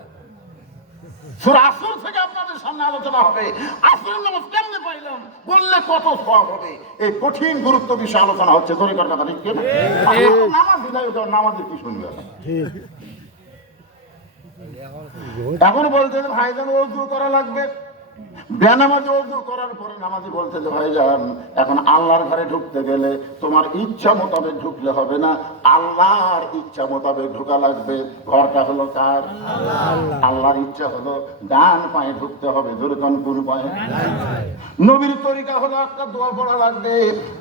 সূরা আসর থেকে আপনাদের সামনে আলোচনা হবে আসরের নামাজ কেমনে পাইলাম, বললে কত সওয়াব হবে, এই কঠিন গুরুত্ব বিষয়ে আলোচনা হচ্ছে। জোরে করে কথা ঠিক না? নামাজ বিদায় নামাজের কি শুনবে? এখন বলতে ভাইজান ওযু করা লাগবে, বেনামাজি ওযু করার পরে নামাজি বলতে যে ভাইজান এখন আল্লাহর ঘরে ঢুকতে গেলে তোমার ইচ্ছা মোতাবেক ঢুকলে হবে না, আল্লাহর ইচ্ছা মোতাবেক ঢোকা লাগবে। ঘরটা হলো কার? আল্লাহর ইচ্ছা হলো ডান পায়ে ঢুকতে হবে। যেরকম কোন পায়ে? নবীর তরিকা হলো একটা দোয়া পড়া লাগবে,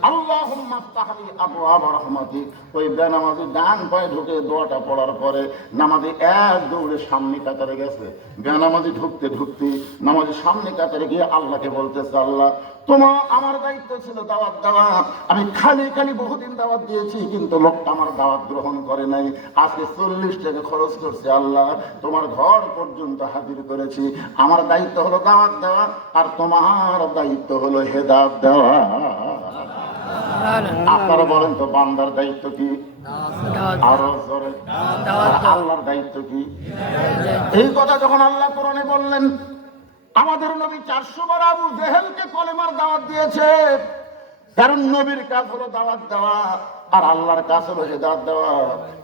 আল্লাহুম্মা আফতাহলি আবওয়াব রাহমাতিক। ওই বেনামাজি ডান পায়ে ঢুকে দোয়াটা পড়ার পরে নামাজি এক দৌড়ে সামনে কাতারে গেছে। বেনামাজি ঢুকতে ঢুকতে নামাজি সামনে কাতারে গিয়ে আল্লাহকে বলতেছে, আল্লাহ তোমার আমার দায়িত্ব ছিল দাওয়াত দেওয়া, আমি খালি খালি বহুদিন দাওয়াত দিয়েছি কিন্তু লোকটা আমার দাওয়াত গ্রহণ করে নাই। আজকে 40 টাকা খরচ করছে, আল্লাহ তোমার ঘর পর্যন্ত হাজির করেছি। আমার দায়িত্ব হলো দাওয়াত দেওয়া, আর তোমার দায়িত্ব হলো হেদায়েত দেওয়া। আপনারা বলেন তো বান্দার দায়িত্ব কি? আরো জোরে। আল্লাহর দায়িত্ব কি? এই কথা যখন আল্লাহ কোরআনে বললেন, আমাদের নবী 400 বার আবু জেহেলকে কলেমার দাওয়াত দিয়েছে, কারণ নবীর কাজ হলো দাওয়াত দেওয়া আর আল্লাহর কাজ হলো হেদায়েত দেওয়া।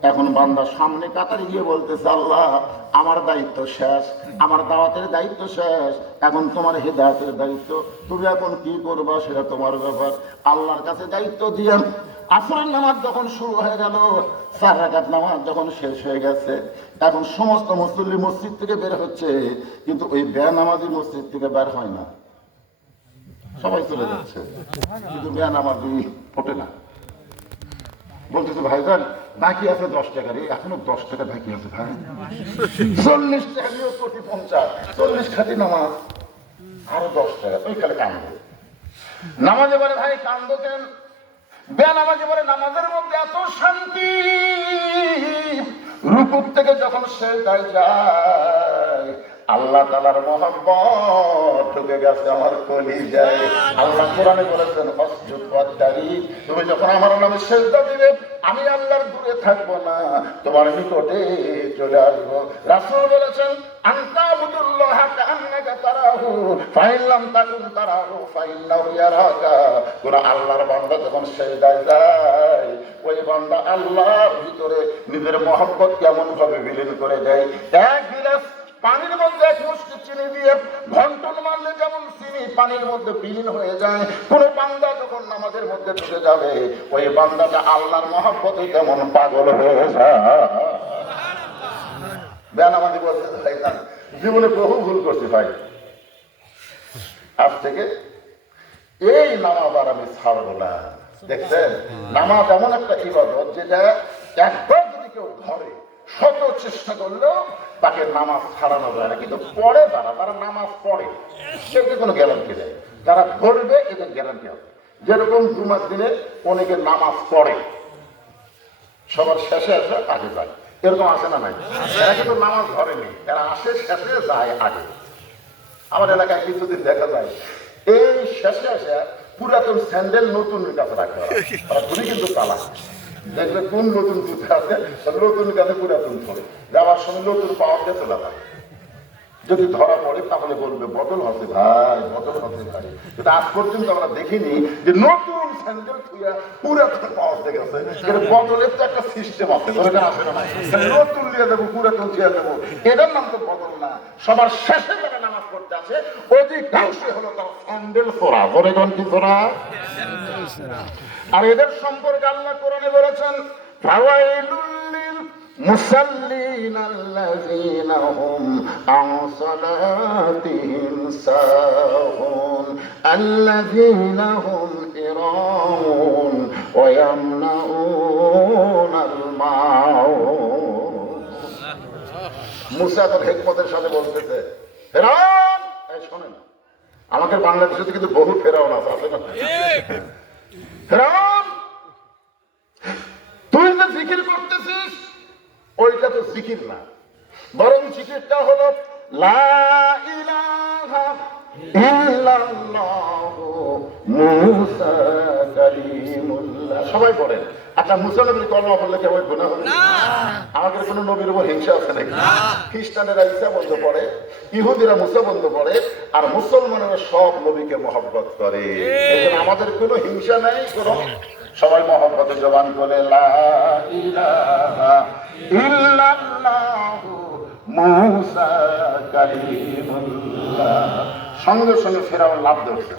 এখন বান্দা সামনে কাতারে গিয়ে বলতেছে, আল্লাহ আমার দায়িত্ব শেষ, আমার দাওয়াতের দায়িত্ব শেষ, এখন তোমার হেদায়েতের দায়িত্ব, তুমি এখন কি করবা সেটা তোমার ব্যাপার। আল্লাহর কাছে দায়িত্ব দিয়ে আসরের নামাজ যখন শুরু হয়ে গেল, 4 রাকাত নামাজ যখন শেষ হয়ে গেছে, এখন সমস্ত মুসল্লি মসজিদ থেকে বের হচ্ছে, কিন্তু ওই বেনামাজি মসজিদ থেকে বের হয় না, সবাই চলে যাচ্ছে, কিন্তু বেনামাজি ওঠে না। বলতেছে ভাইজান বাকি আছে 10 টাকা রে, এখনো 10 টাকা বাকি আছে ভাই। 40 টাকা নিয়েও কোটি 50, 40 খাতি নামাজ আরো 10 টাকা, ওই কালে কান্দো। নামাজে বলে ভাই কান্দো কেন? বেনামাজি বলে নামাজের মধ্যে এত শান্তি, রুকুর থেকে যখন সিজদায় যায় আল্লাহ তাআলার মহব্বত ঢুকে গেছে আমার কলিজায়। আল্লাহ কোরআনে বলেছেন ফাসজুদ ওয়াক্তারি, তুমি যখন আমার নামে সিজদা দিবে আমি আল্লাহর দূরে থাকবো না, তোমার নিকটে চলে আসবো। রাসূল বলেছেন আনতাবুদুল্লাহ কাআন্নাকা তারাহু ফাইন লাম তাকুন তারাহু ফাইন্নাহু ইয়ারাকা। কোন আল্লাহর বান্দা যখন সিজদায় যায় ওই বান্দা আল্লাহর ভিতরে নিজের মহব্বত কেমন ভাবে বিলীন করে দেয়। এক গিলাস পানির মধ্যে 1 মুষ্টি চিনি দিয়ে ঘন্টন মারলে যেমন চিনি পানির মধ্যে বিলীন হয়ে যায়, কোন বান্দা যখন নামাজের মধ্যে ঢুকে যাবে ওই বান্দাটা আল্লাহর মহব্বতে কেমন পাগল হয়ে যায়। বেনামাজি বলতে ভাই জীবনে বহু ভুল করছি ভাই, আজ থেকে এই নামাজ আর আমি ছাড়বো না। দেখছেন নামাজ এমন একটা ইবাদত যেটা একবার যদি কেউ ধরে শত চেষ্টা করলেও তাকে নামাজ ছাড়ানো যায় না। কিন্তু পড়ে যারা নামাজ পড়ে সেটা কোনো গ্যারান্টি নেই, যারা ধরবে এদের গ্যারান্টি হবে। যেরকম জুমার দিনে অনেকে নামাজ পড়ে সবার শেষে আসে আগে যায়, এরকম আসে না নাই? এরা কিন্তু নামাজ ধরেনি, এরা আসে শেষে যায় আগে। আমার এলাকায় কিছুদিন দেখা যায় এই শেষে আসে পুরাতন স্যান্ডেল নতুনের কাছে রাখে, তুমি কিন্তু চালা দেখবে কোন নতুন জুতা আছে নতুন কাছে পুরাতন ধরে যাওয়ার সময় নতুন পাওয়ার দিয়ে চলে যায়। যদি ধরা পড়ে তাহলে বলবে বদল হতে ভাই, বদল হতে ভাই। কিন্তু আজ পর্যন্ত আমরা দেখিনি যে নতুন স্যান্ডেল থুইয়া পুরাতন পাওয়া গেছে। বদলের তো একটা সিস্টেম আছে, আসে না, নতুন নিয়ে দেবো পুরাতন থুইয়া দেবো, এটার নাম তো বদল না। সবার শেষে যারা নামাজ পড়তে আছে অধিকাংশই হলো তার স্যান্ডেল ফোরা, বলে কোন কি ফোরা। আর এদের সম্পর্কে আল্লাহ কোরআনে বলেছেন ফাওয়াইলুল মুসাল্লিন আল্লাযীনা হুম আন সালাতিহিম সাহুন আল্লাযীনা হুম ইরাউন ওয়া ইয়ামনাউনাল মাউন। মুসা তার হিকমতের সাথে বলতেছে, ফেরাউন, এই শোনেন, আমাদের বাংলাদেশে কিন্তু বহু ফেরাউন আছে না? ফেরাউন, তুই যে জিকির করতেছিস ওইটা তো জিকির না, বরং জিকিরটা হলো লা ইলাহা ইল্লাল্লাহু মুসা কালিমুল্লাহ। সবাই পড়েন। আচ্ছা, মুসা নবীর কলমা পড়লে কেমন গুনাহ হবে? আমাদের কোনো নবীর উপর হিংসা আছে নাকি? খ্রিস্টানেরা ঈসা বন্ধ পড়ে, ইহুদিরা মুসা বন্ধ পড়ে, আর মুসলমানেরা সব নবীকে মহব্বত করে। এজন্য আমাদের কোনো হিংসা নাই, কোনো সবাই মহব্বতে জবান করে লা ইলাহা ইল্লাল্লাহু মুসা কালিমুল্লাহ। সঙ্গে সঙ্গে ফেরাউন লাভ ধরছে।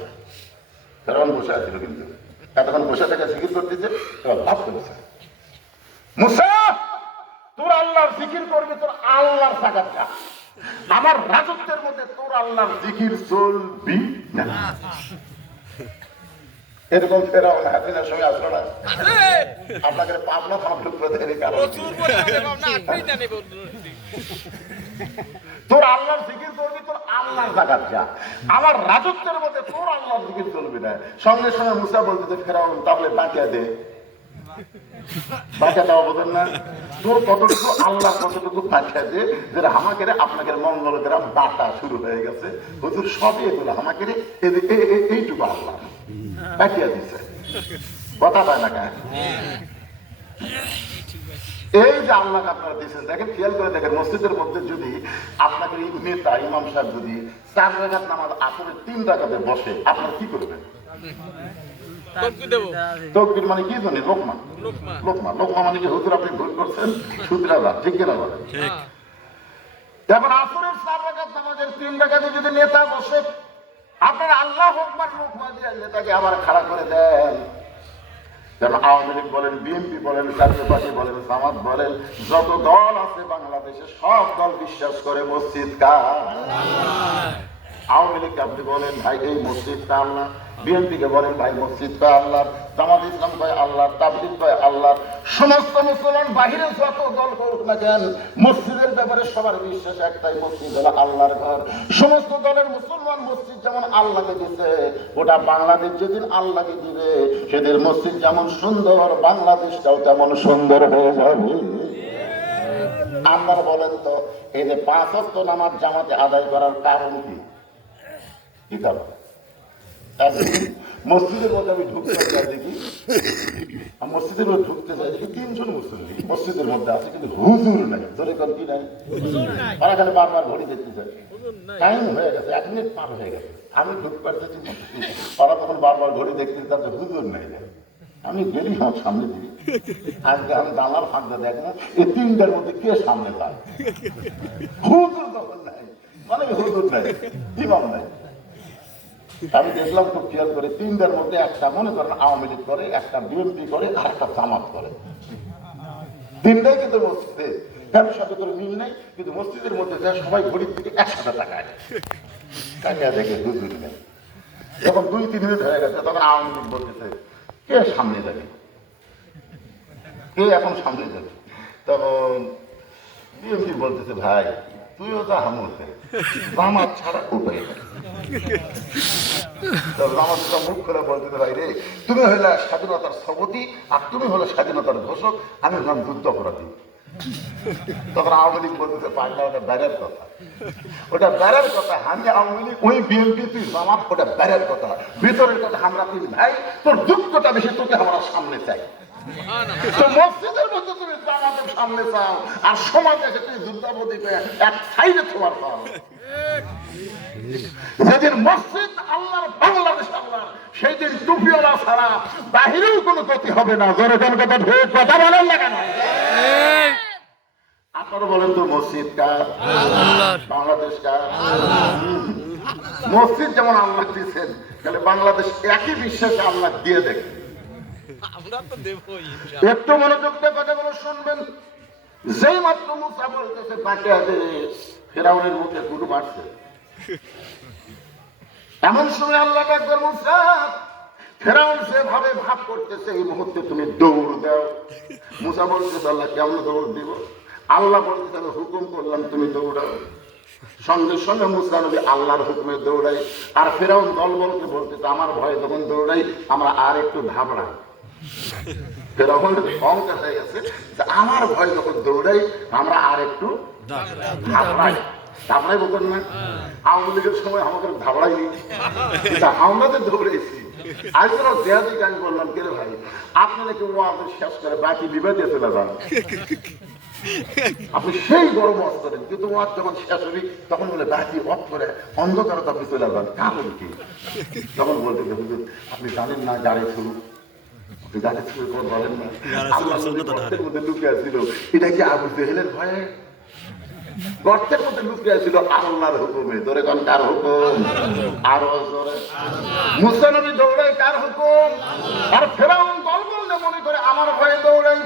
ফেরাউন বসে আছিল, কিন্তু এতক্ষণ বসে থেকে জিকির করতেছে, এবার লাভ ধরছে। মুসা, তোর আল্লাহর জিকির করবি, তোর আল্লাহর জায়গা যা, আমার রাজত্বের মধ্যে তোর আল্লাহর জিকির চলবি না। এরকম ফেরাউন হাসিনার সঙ্গে আসলো না? আপনাকে পাবনা ফাঁপলুক প্রতিনিধি কারণ তোর আল্লাহর জিকির করবি, তোর আল্লাহর জায়গা যা, আমার রাজত্বের মধ্যে তোর আল্লাহর জিকির চলবি না। সঙ্গে সঙ্গে মুসা বলতে ফেরাউন, তাহলে বাঁকিয়া দে। বাঁকিয়া দেওয়া বোঝেন না? তোর কতটুকু আল্লাহ কতটুকু বাঁকিয়া দে, যেটা আমাকে আপনাকে মঙ্গল গ্রাম বাটা শুরু হয়ে গেছে, হুজুর সবই এগুলো আমাকে এইটুকু আল্লাহ বাঁকিয়া দিচ্ছে। কথা পায় না কেন? এই যে আল্লাহ আপনারা দিয়েছেন, দেখেন, খেয়াল করে দেখেন, মসজিদের মধ্যে যদি আপনাকে এই নেতা ইমাম সাহেব যদি 4 রাকাত নামাজ আসরের 3 রাকাতে বসে, আপনারা কি করবেন? তকবীর মানে কি জানেন? লোকমা। লোকমা, লোকমা মানে কি? হুজুর আপনি ভুল করছেন, শুধরা যান, ঠিক কিনা বলেন? এখন আসরের 4 রাকাত নামাজের 3 রাকাতে যদি নেতা বসে, আপনারা আল্লাহু আকবার লোকমা দিয়ে নেতাকে আবার খাড়া করে দেন। যেমন আওয়ামী লীগ বলেন, বিএনপি বলেন, জাতীয় পার্টি বলেন, জামাত বলেন, যত দল আছে বাংলাদেশে সব দল বিশ্বাস করে মসজিদ কার। আওয়ামী লীগকে আপনি বলেন ভাই এই মসজিদটা আল্লাহ, বিএনপিকে বলেন ভাই মসজিদটা আল্লাহ, জামাত ইসলাম কয় আল্লাহ, তাবলীগ কয় আল্লাহ। সমস্ত মুসলমান বাহিরে যত দল করুক না কেন, মসজিদের ব্যাপারে সবার বিশ্বাস একটাই, মসজিদ হলো আল্লাহর ঘর। সমস্ত দলের মুসলমান মসজিদ যেমন আল্লাহকে দিতে, ওটা বাংলাদেশ যেদিন আল্লাহকে দিবে, সেদিন মসজিদ যেমন সুন্দর, বাংলাদেশটাও তেমন সুন্দর হয়ে যাবে। আপনারা বলেন তো, এই যে 5 ওয়াক্ত নামাজ জামাতে আদায় করার কারণ কি? কি কারণ? মসজিদের মধ্যে আমি ঢুকতে চাই দেখি, মসজিদের মধ্যে ঢুকতে চাই দেখি 3 জন মুসল্লি মসজিদের মধ্যে আছে, কিন্তু হুজুর নাই। ধরে কোন কি নাই? ওরা খালি বারবার ঘড়ি দেখতে চাই, টাইম হয়ে গেছে, 1 মিনিট পার হয়ে গেছে, আমি ঢুকতে পারতেছি, ওরা তখন বারবার ঘড়ি দেখতে চাচ্ছে, হুজুর নাই। আমি গেলি আমার সামনে দিবি, আজকে আমি জানার ফাঁকটা দেখবো এই 3টার মধ্যে কে সামনে যায়। হুজুর তখন নাই, মানে হুজুর নাই, ইমাম নাই। আমি দেখলাম খুব খেয়াল করে, 3টার মধ্যে একটা মনে করেন আওয়ামী লীগ করে, একটা বিএনপি করে, আর একটা জামাত করে। 3টাই কিন্তু মসজিদে কারোর সাথে তোর মিল নেই, কিন্তু মসজিদের মধ্যে সবাই ঘড়ির দিকে একসাথে তাকায়, তাকিয়ে দেখে হুজুর নেই। যখন 2-3 মিনিট হয়ে গেছে, তখন আওয়ামী লীগ বলতেছে কে সামনে যাবে, কে এখন সামনে যাবে। তখন বিএনপি বলতেছে ভাই তুইও তো হামুল, জামাত ছাড়া উপায় নেই। জামাত মুখ করে বলতেছে ভাই রে, তুমি হইলে স্বাধীনতার স্থপতি, আর তুমি হলো স্বাধীনতার ঘোষক, আমি হলাম যুদ্ধ অপরাধী। তখন আওয়ামী লীগ বলতেছে পাগলা, ওটা বেড়ার কথা, ওটা বেড়ার কথা। আমি আওয়ামী লীগ, ওই বিএনপি, তুই জামাত, ওটা বেড়ার কথা। ভিতরের কথা আমরা 3 ভাই, তোর দুঃখটা বেশি, তোকে আমরা সামনে চাই। তো মসজিদের মধ্যে তুমি জামাতের সামনে চাও আর সমাজে এসে তুমি দুর্গাপতি এক সাইডে তোমার পাও। যেদিন মসজিদ আল্লাহর বাংলাদেশ আল্লাহর, সেই দিন টুপিওয়ালা ছাড়া বাহিরেও কোনো গতি হবে না। জোরে কোন কথা ভেদ কথা বলেন না কেন? আপনারা বলেন তো মসজিদ কার? বাংলাদেশ কার? মসজিদ যেমন আল্লাহ দিয়েছেন, তাহলে বাংলাদেশ একই বিশ্বাসে আল্লাহ দিয়ে দেখেন। আমরা তো দেবই একটু মনোযোগ দিয়ে কথাগুলো শুনবেন। যেই মাত্র মুসা বলতেছে বাঁকে হাতে ফেরাউনের মুখে গুরু মারছে, এমন সময় আল্লাহ একবার মুসা, ফেরাউন যেভাবে ভাব করতেছে এই মুহূর্তে তুমি দৌড় দাও। মুসা বলতেছে আল্লাহ কেমন দৌড় দিব? আল্লাহ বলতেছে আমি হুকুম করলাম তুমি দৌড়াও। সঙ্গে সঙ্গে মুসা নবী আল্লাহর হুকুমে দৌড়াই। আর ফেরাউন দলবলকে বলতেছে আমার ভয়ে যখন দৌড়াই আমরা আর একটু ঘাবড়াই। ফেরাউন অহংকার হয়ে গেছে যে আমার ভয় যখন দৌড়াই আমরা আর একটু ঘাবড়াই। ঘাবড়াই বলতেন না? আওয়ামী লীগের সময় আমাকে ঘাবড়াইনি, কিন্তু আমরা তো দৌড়েছি। আজকাল দেহাদিকে আমি বললাম কে ভাই আপনি নাকি ওয়াদের শেষ করে বাকি লিবে দিয়ে চলে যান, আপনি সেই বড় মত করেন, কিন্তু ওয়াদ যখন শেষ হবি তখন বলে বাকি অফ করে অন্ধকারে তো আপনি চলে যান। কারণ কি? তখন বলতে হুজুর আপনি জানেন না গাড়ি শুরু, আপনি গাড়ি শুরু করে বলেন না আল্লাহ গর্তের মধ্যে লুকিয়ে ছিল। এটা কি আবু জেহেলের ভয়ে? গর্তের মধ্যে লুকিয়ে ছিল আল্লাহর হুকুমে। ধরে কোন কার হুকুম? আরো জোরে। মুসা নবী দৌড়াই কার হুকুম? আর ফেরাউন দল বললে মনে করে আমার ভয়ে দৌড়াই।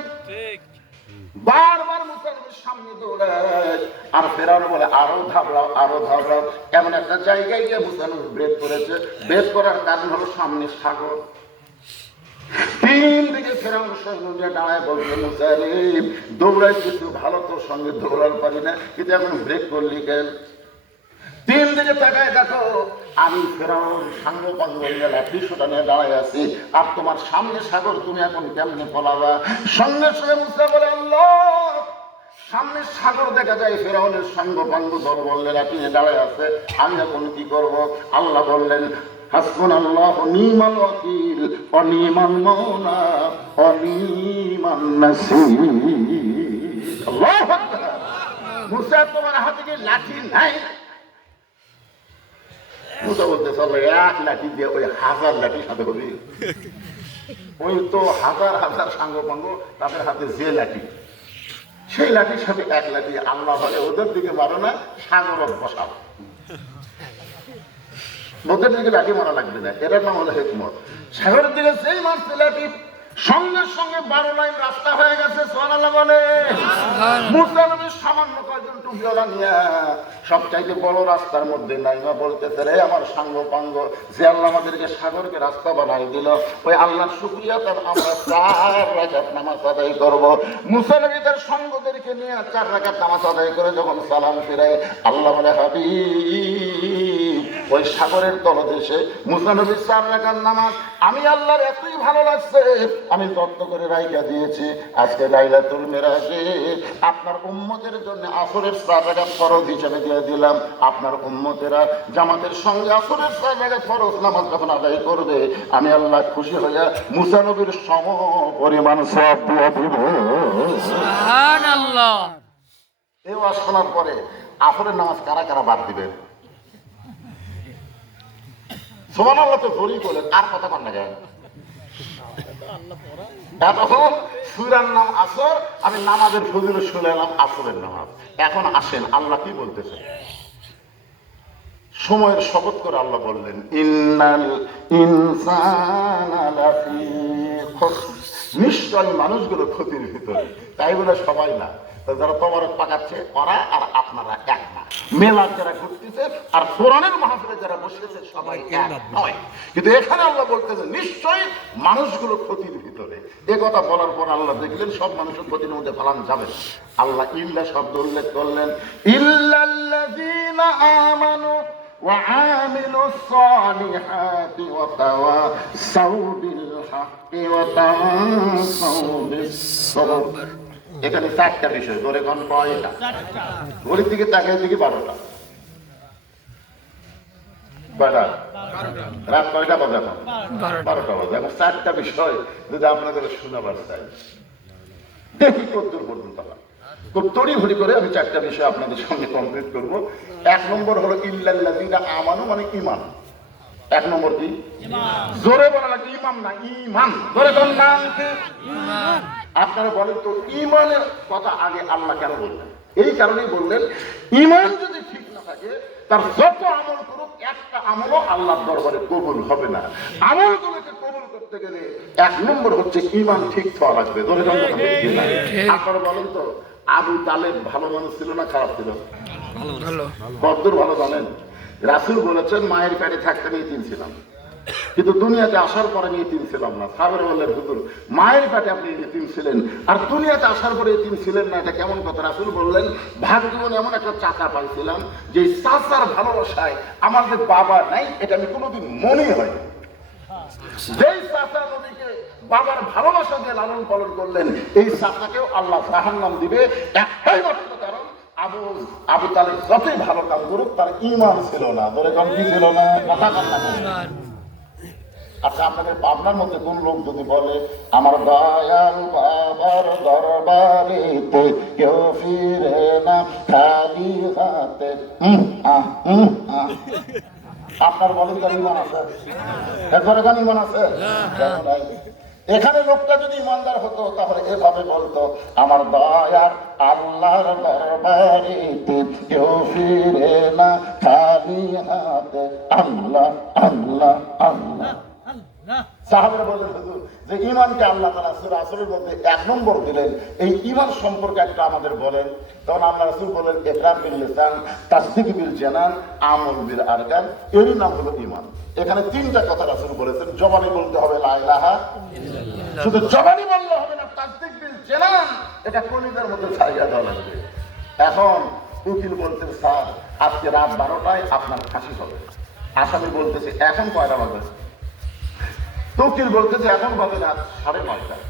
বারবার মুসা নবীর সামনে দৌড়ায় আর ফেরাউন বলে আরো ধাবড়াও আরো ধাবড়াও। এমন একটা জায়গায় গিয়ে মুসা নবী ব্রেক করেছে। ব্রেক করার কারণ হলো সামনে সাগর। তিন দিকে ফেরাউন সৈন্য নিয়ে দাঁড়ায় বলছে মুসা রে দৌড়াই কিছু ভালো, তোর সঙ্গে দৌড়াল পারি না, কিন্তু এখন ব্রেক করলি কেন? তিন দিকে তাকায় দেখো আমি ফেরাউন সাঙ্গ পাঙ্গ লাঠিসোটা নিয়ে দাঁড়ায় আছি, আর তোমার সামনে সাগর, তুমি এখন কেমনে পলাবা? সঙ্গে সঙ্গে মুসা বলে আল্লাহ সামনে সাগর দেখা যায়, ফেরাউনের সঙ্গ পাঙ্গ দল বললেন লাঠি নিয়ে দাঁড়ায় আছে, আমি এখন কি করব? আল্লাহ বললেন হাসবুনাল্লাহু নি'মাল ওয়াকিল ওয়া নি'মাল মাওলা ওয়া নি'মান নাসীর। আল্লাহু আকবার। মুসা তোমার হাতে কি লাঠি নাই? মুসা বলতেছে আল্লাহ এক লাঠি দিয়ে ওই 1000 লাঠির সাথে হবে? ওই তো হাজার হাজার সাঙ্গ পাঙ্গ তাদের হাতে যে লাঠি, সেই লাঠির সাথে এক লাঠি। আল্লাহ বলে ওদের দিকে মারো না, সাগরত বসাও। ওদের দিকে লাঠি মারা লাগবে না, এটার নাম হলো হিকমত। সাগরের দিকে যেই মারছে লাঠি, সঙ্গে সঙ্গে 12 লাইন রাস্তা হয়ে গেছে। সুবহানাল্লাহ বলে। মুসা নবীর সামান্য কয়েকজন টুপিওয়ালা নিয়ে সবচাইতে বড় রাস্তার মধ্যে নাইমা বলতেছে রে আমার সাঙ্গ পাঙ্গ, যে আল্লাহ আমাদেরকে সাগরকে রাস্তা বানাই দিল, ওই আল্লাহর শুকরিয়া তার আমরা 4 রাকাত নামাজ আদায় করব। মুসা নবী তার সঙ্গদেরকে নিয়ে 4 রাকাত নামাজ আদায় করে যখন সালাম ফিরায়, আল্লাহ বলে হাবিব ওই সাগরের তলদেশে মুসা নবীর 4 রাকাত নামাজ আমি আল্লাহর এতই ভালো লাগছে, আমি যত্ন করে রাইখা দিয়েছি। আজকে লাইলাতুল মিরাজে আপনার উম্মতের জন্য আসরের 4 রাকাত ফরজ হিসেবে দিয়ে দিলাম। আপনার উম্মতেরা জামাতের সঙ্গে আসরের 4 রাকাত ফরজ নামাজ যখন আদায় করবে, আমি আল্লাহ খুশি হইয়া মুসা নবীর সম পরিমাণ সওয়াব দিয়ে দিব। সুবহানাল্লাহ। এই ওয়াজ শোনার পরে আসরের নামাজ কারা কারা বাদ দিবেন? সুবহানাল্লাহ তো জোরই বলেন, আর কথা কন না কেন? এতক্ষণ সূরার নাম আসর, আমি নামাজের ফজিলত শুনালাম আসরের নামাজ। এখন আসেন আল্লাহ কি বলতেছে। সময়ের শপথ করে আল্লাহ বললেন ইন্নাল ইনসানা লাফি খুসর, নিশ্চয় মানুষগুলো ক্ষতির ভিতরে। তাই বলে সবাই না, যারা তবারক পাকাচ্ছে ওরা আর আপনারা এক না, মেলার যারা ঘুরতেছে আর কোরআনের মাহফিলে যারা বসেছে সবাই এক নয়। কিন্তু এখানে আল্লাহ বলতেছে নিশ্চয়ই মানুষগুলো ক্ষতির ভিতরে। এ কথা বলার পর আল্লাহ দেখলেন সব মানুষের ক্ষতির মধ্যে পালান যাবে না। আল্লাহ ইল্লা শব্দ উল্লেখ করলেন, ইল্লাল্লাযীনা আমানু وعاملوا الصالحات وتواصوا بالحق وتواصوا بالصبر। এখানে 4টা বিষয়, ধরে কোন কয়টা? ঘড়ির দিকে তাকিয়ে দিকে 12টা। কয়টা? রাত কয়টা বাজে এখন? 12টা বাজে। এখন 4টা বিষয় যদি আপনাদের শোনাবার চাই, দেখি কতদূর পর্যন্ত হয়। খুব তড়িঘড়ি করে আমি 4টা বিষয় আপনাদের সঙ্গে কমপ্লিট করব। 1 নম্বর হলো ইল্লাল্লাযীনা আমানু, মানে ঈমান। 1 নম্বর কি? জোরে বলা লাগে, ইমাম না, ঈমান। জোরে বলেন না। আপনারা বলেন তো ঈমানের কথা আগে আল্লাহ কেন বললেন? এই কারণেই বললেন, ঈমান যদি ঠিক না থাকে তার যত আমল করুক একটা আমলও আল্লাহর দরবারে কবুল হবে না। আমলগুলোকে কবুল করতে গেলে 1 নম্বর হচ্ছে ঈমান ঠিক হওয়া লাগবে। জোরে বলেন কথা ঠিক না? আপনারা বলেন তো আবু তালেব ভালো মানুষ ছিল না খারাপ ছিল? ভালো। কতদূর ভালো জানেন? রাসূল বলেছেন মায়ের পেটে থাকতে আমি ইতিম ছিলাম, কিন্তু দুনিয়াতে আসার পরে আমি ইতিম ছিলাম না। সাহাবারা বললেন হুজুর মায়ের পেটে আপনি ইতিম ছিলেন আর দুনিয়াতে আসার পরে ইতিম ছিলেন না, এটা কেমন কথা? রাসূল বললেন ভাগ্যবনে এমন একটা চাচা পাইছিলাম যে চাচার ভালোবাসায় আমার যে বাবা নাই এটা আমি কোনোদিন মনে হয়। যেই চাচা নবীকে বাবার ভালোবাসা দিয়ে লালন পালন করলেন, এই চাচাকেও আল্লাহ জাহান্নাম দিবে। একটাই মাত্র কারণ, আবু তালেব যতই ভালো কাজ করুক তার ঈমান ছিল না। ধরে কম কি ছিল না? কথা কথা। আচ্ছা, আপনাদের পাবনার মধ্যে কোন লোক যদি বলে আমার দয়াল বাবার দরবারেতে কেউ ফিরে না খালি হাতে, আপনার বলেন তার ঈমান আছে? একবার এখানে ঈমান আছে? এখানে লোকটা যদি ইমানদার হতো তাহলে এভাবে বলতো আমার দয়ার আল্লাহর দরবারেতে কেউ ফিরে না খালি হাতে, আল্লাহ আল্লাহ আল্লাহ। সাহাবারা বলেন হুজুর যে ঈমানকে আল্লাহ তাআলা সূরা আসরের মধ্যে 1 নম্বর দিলেন, এই ঈমান সম্পর্কে একটা আমাদের বলেন। তখন আল্লাহ রাসূল বলেন ইকরার বিল লিসান, তাসদীক বিল জানান, আমল বিল আরকান, এরই নাম হলো ঈমান। এখানে 3টা কথা রাসূল বলেছেন। জবানে বলতে হবে লা ইলাহা ইল্লাল্লাহ, শুধু জবানে বললে হবে না, তাসদীক বিল জানান, এটা কলিজার মধ্যে ছাইয়া দেওয়া লাগবে। এখন উকিল বলতেছে স্যার আজকে রাত 12টায় আপনার ফাঁসি হবে। আসামি বলতেছে এখন কয়টা বাজে? উকিল বলতেছে এখন বাজে রাত 9:30।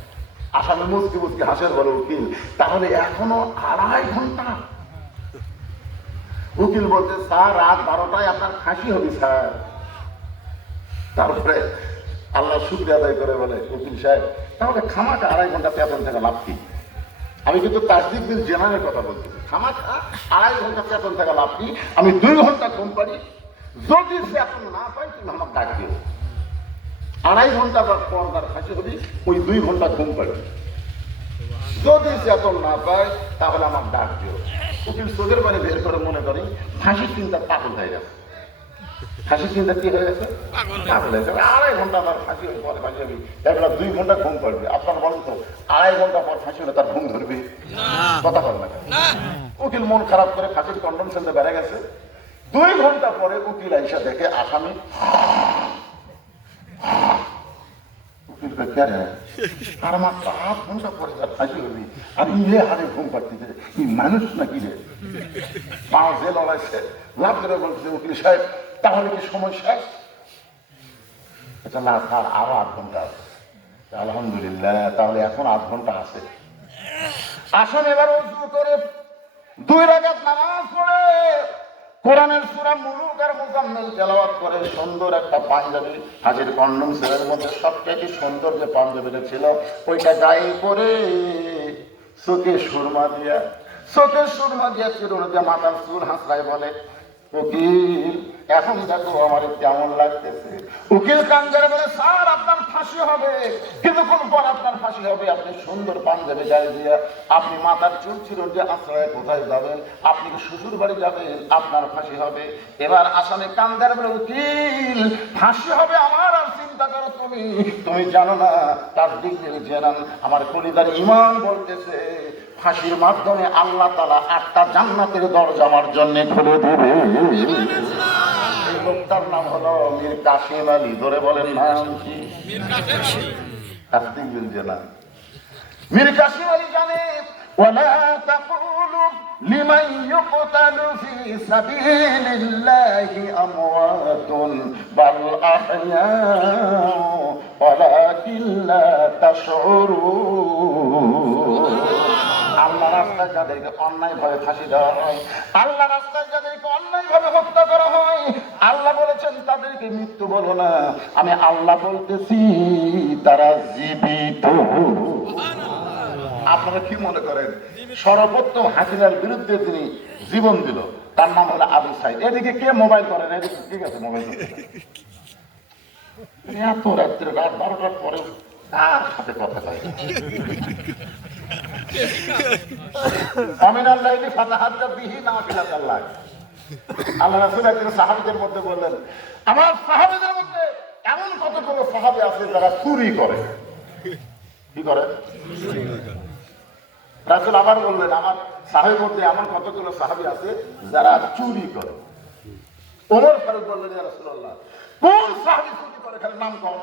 আসামি মুচকি মুচকি হাসের বলে উকিল তাহলে এখনো 2.5 ঘন্টা। উকিল বলতে স্যার রাত 12টায় আপনার ফাঁসি হবে স্যার। তারপরে আল্লাহ শুকরিয়া আদায় করে বলে উকিল সাহেব তাহলে খামাকা 2.5 ঘন্টা পেছন থেকে লাভ কি? আমি কিন্তু তাসদীক বিল জানানের কথা বলতেছি। খামাকা 2.5 ঘন্টা পেছন থেকে লাভ কি? আমি 2 ঘন্টা ঘুম পারি, যদি পেছন না পাই তুমি আমার ডাক দিও। 2.5 ঘন্টা পর তার ফাঁসি হবি, ওই 2 ঘন্টা ঘুম পাড়ি, যদি চেতন না পায় তাহলে আমার ডাক দিও। উকিল চোখের পানি বের করে মনে করি ফাঁসির চিন্তা পাগল হয়ে গেছে। ফাঁসির চিন্তা কি হয়ে গেছে? পাগল হয়ে যাবে। 2.5 ঘন্টা আমার ফাঁসি হলে পরে ফাঁসি হবি, একবার 2 ঘন্টা ঘুম পাড়বি। আপনার বলেন তো 2.5 ঘন্টা পর ফাঁসি হলে তার ঘুম ধরবি? কথা বল না। উকিল মন খারাপ করে ফাঁসির কন্ডম সেন্টারে বেড়ে গেছে। 2 ঘন্টা পরে উকিল আইসা দেখে আসামি আর আমার 8 ঘন্টা পরে তার ফাঁসি হবি আর ইয়ে হারে ঘুম পাচ্ছিছে, কি মানুষ নাকি রে? পা যে লড়াইছে লাভ করে বলছে উকিল সাহেব তাহলে কি সময় শেষ? আচ্ছা না স্যার আরো 8 ঘন্টা আছে। আলহামদুলিল্লাহ, তাহলে এখন 8 ঘন্টা আছে। আসুন এবার ওযু করে 2 রাকাত নামাজ পড়ে কোরআনের সূরা মুলুক আর মুজাম্মিল তেলাওয়াত করে সুন্দর একটা পাঞ্জাবি, হাজির কন্ডম সেলের মধ্যে সবথেকে সুন্দর যে পাঞ্জাবিটা ছিল ওইটা গায়ে পরে চোখে সুরমা দিয়া চিরুন দিয়ে মাথার চুল হাসরায় বলে উকিল এখন দেখো আমার কেমন লাগতেছে। উকিল কান্দারে বলে স্যার আপনার ফাঁসি হবে, কিছুক্ষণ পর আপনার ফাঁসি হবে। আপনি সুন্দর পাঞ্জাবি গায়ে দিয়ে আপনি মাথার চুল চিরুন দিয়ে আশ্রয়ে কোথায় যাবেন? আপনি শ্বশুর বাড়ি যাবেন, আপনার ফাঁসি হবে। এবার আসামে কান্দারে বলে উকিল ফাঁসি হবে আমার, আর চিন্তা করো তুমি জানো না তার দিক দিয়ে জেনান আমার কলিজার ঈমান বলতেছে ফাঁসির মাধ্যমে আল্লাহ তাআলা 8টা জান্নাতের দরজা আমার জন্য খুলে দেবে। এই লোকটার নাম হলো মীর কাসেম আলী। ধরে বলেন নাম কি? তাসদীক বিল জানান। মীর কাসেম আলী জানে ওয়ালা তাকুলু লিমান ইউকতালু ফি সাবিলিল্লাহি আমওয়াতুন বাল আহইয়াউ ওয়ালাকিন লা তাশউরুন। আল্লাহ রাস্তায় যাদেরকে অন্যায়ভাবে ফাঁসি দেওয়া হয়, আল্লাহ রাস্তায় যাদেরকে অন্যায়ভাবে হত্যা করা হয়, আল্লাহ বলেছেন তাদের তাদেরকে মৃত্যু বলো না, আমি আল্লাহ বলতেছি তারা জীবিত। আপনারা কি মনে করেন সর্বপ্রথম হাসিনার বিরুদ্ধে যিনি জীবন দিল তার নাম হলো আবু সাইদ? এদিকে কে মোবাইল করেন? এদিকে ঠিক আছে মোবাইল এত রাত্রে রাত 12টার পরে কার সাথে কথা কয়? আমিনাল লাইলি ফাতাহাজ্জা বিহি নাফিলাতাল্লাহ। আল্লাহ রাসূল একদিন সাহাবীদের মধ্যে বললেন, আমার সাহাবীদের মধ্যে এমন কতগুলো সাহাবী আছে যারা চুরি করে। কি করে? রাসূল আবার বললেন, আমার সাহাবীর মধ্যে এমন কতগুলো সাহাবী আছে যারা চুরি করে। ওমর ফারুক বললেন, ইয়া রাসূলুল্লাহ, কোন সাহাবী চুরি করে? খালি নাম কম,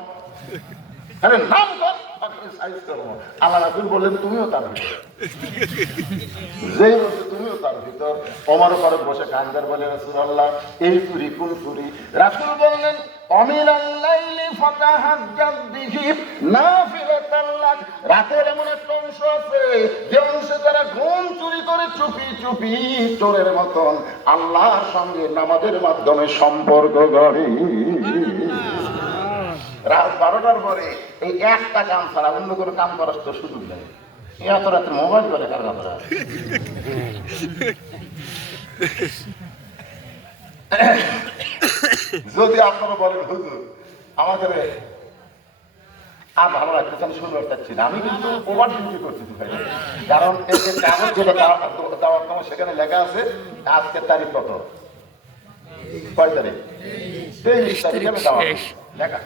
খালি নাম কম, সাইজ করবো। আল্লাহ রাসূল বললেন, তুমিও তার ভিতর। যেই বলছে তুমিও তার ভিতর। ওমর ফারুক বসে কান্দার বলে, রাসূলুল্লাহ, এই চুরি কোন চুরি? রাসূল বললেন, অমিনাল লাইলি ফাতাহাজ্জাদ বিহি নাফিলাতাল্লাহ। রাতের এমন একটা অংশ আছে যে অংশে যারা ঘুম চুরি করে চুপি চুপি চোরের মতন আল্লাহর সঙ্গে নামাজের মাধ্যমে সম্পর্ক গড়ে। রাত 12টার পরে এই একটা কাম ছাড়া অন্য কোনো কাম করার তো সুযোগ নেই। এত রাতে মোবাইল করে কার কথা? যদি আপনারা বলেন হুজুর আমাদের আর ভালো লাগতেছে, আমি শুনতে চাচ্ছি না, আমি কিন্তু ওভার ডিউটি করতেছি ভাই। কারণ এই যে কাগজ যেটা দেওয়ার নাম সেখানে লেখা আছে আজকের তারিখ কত? কয় তারিখ? 23 তারিখে দেওয়া লেখা।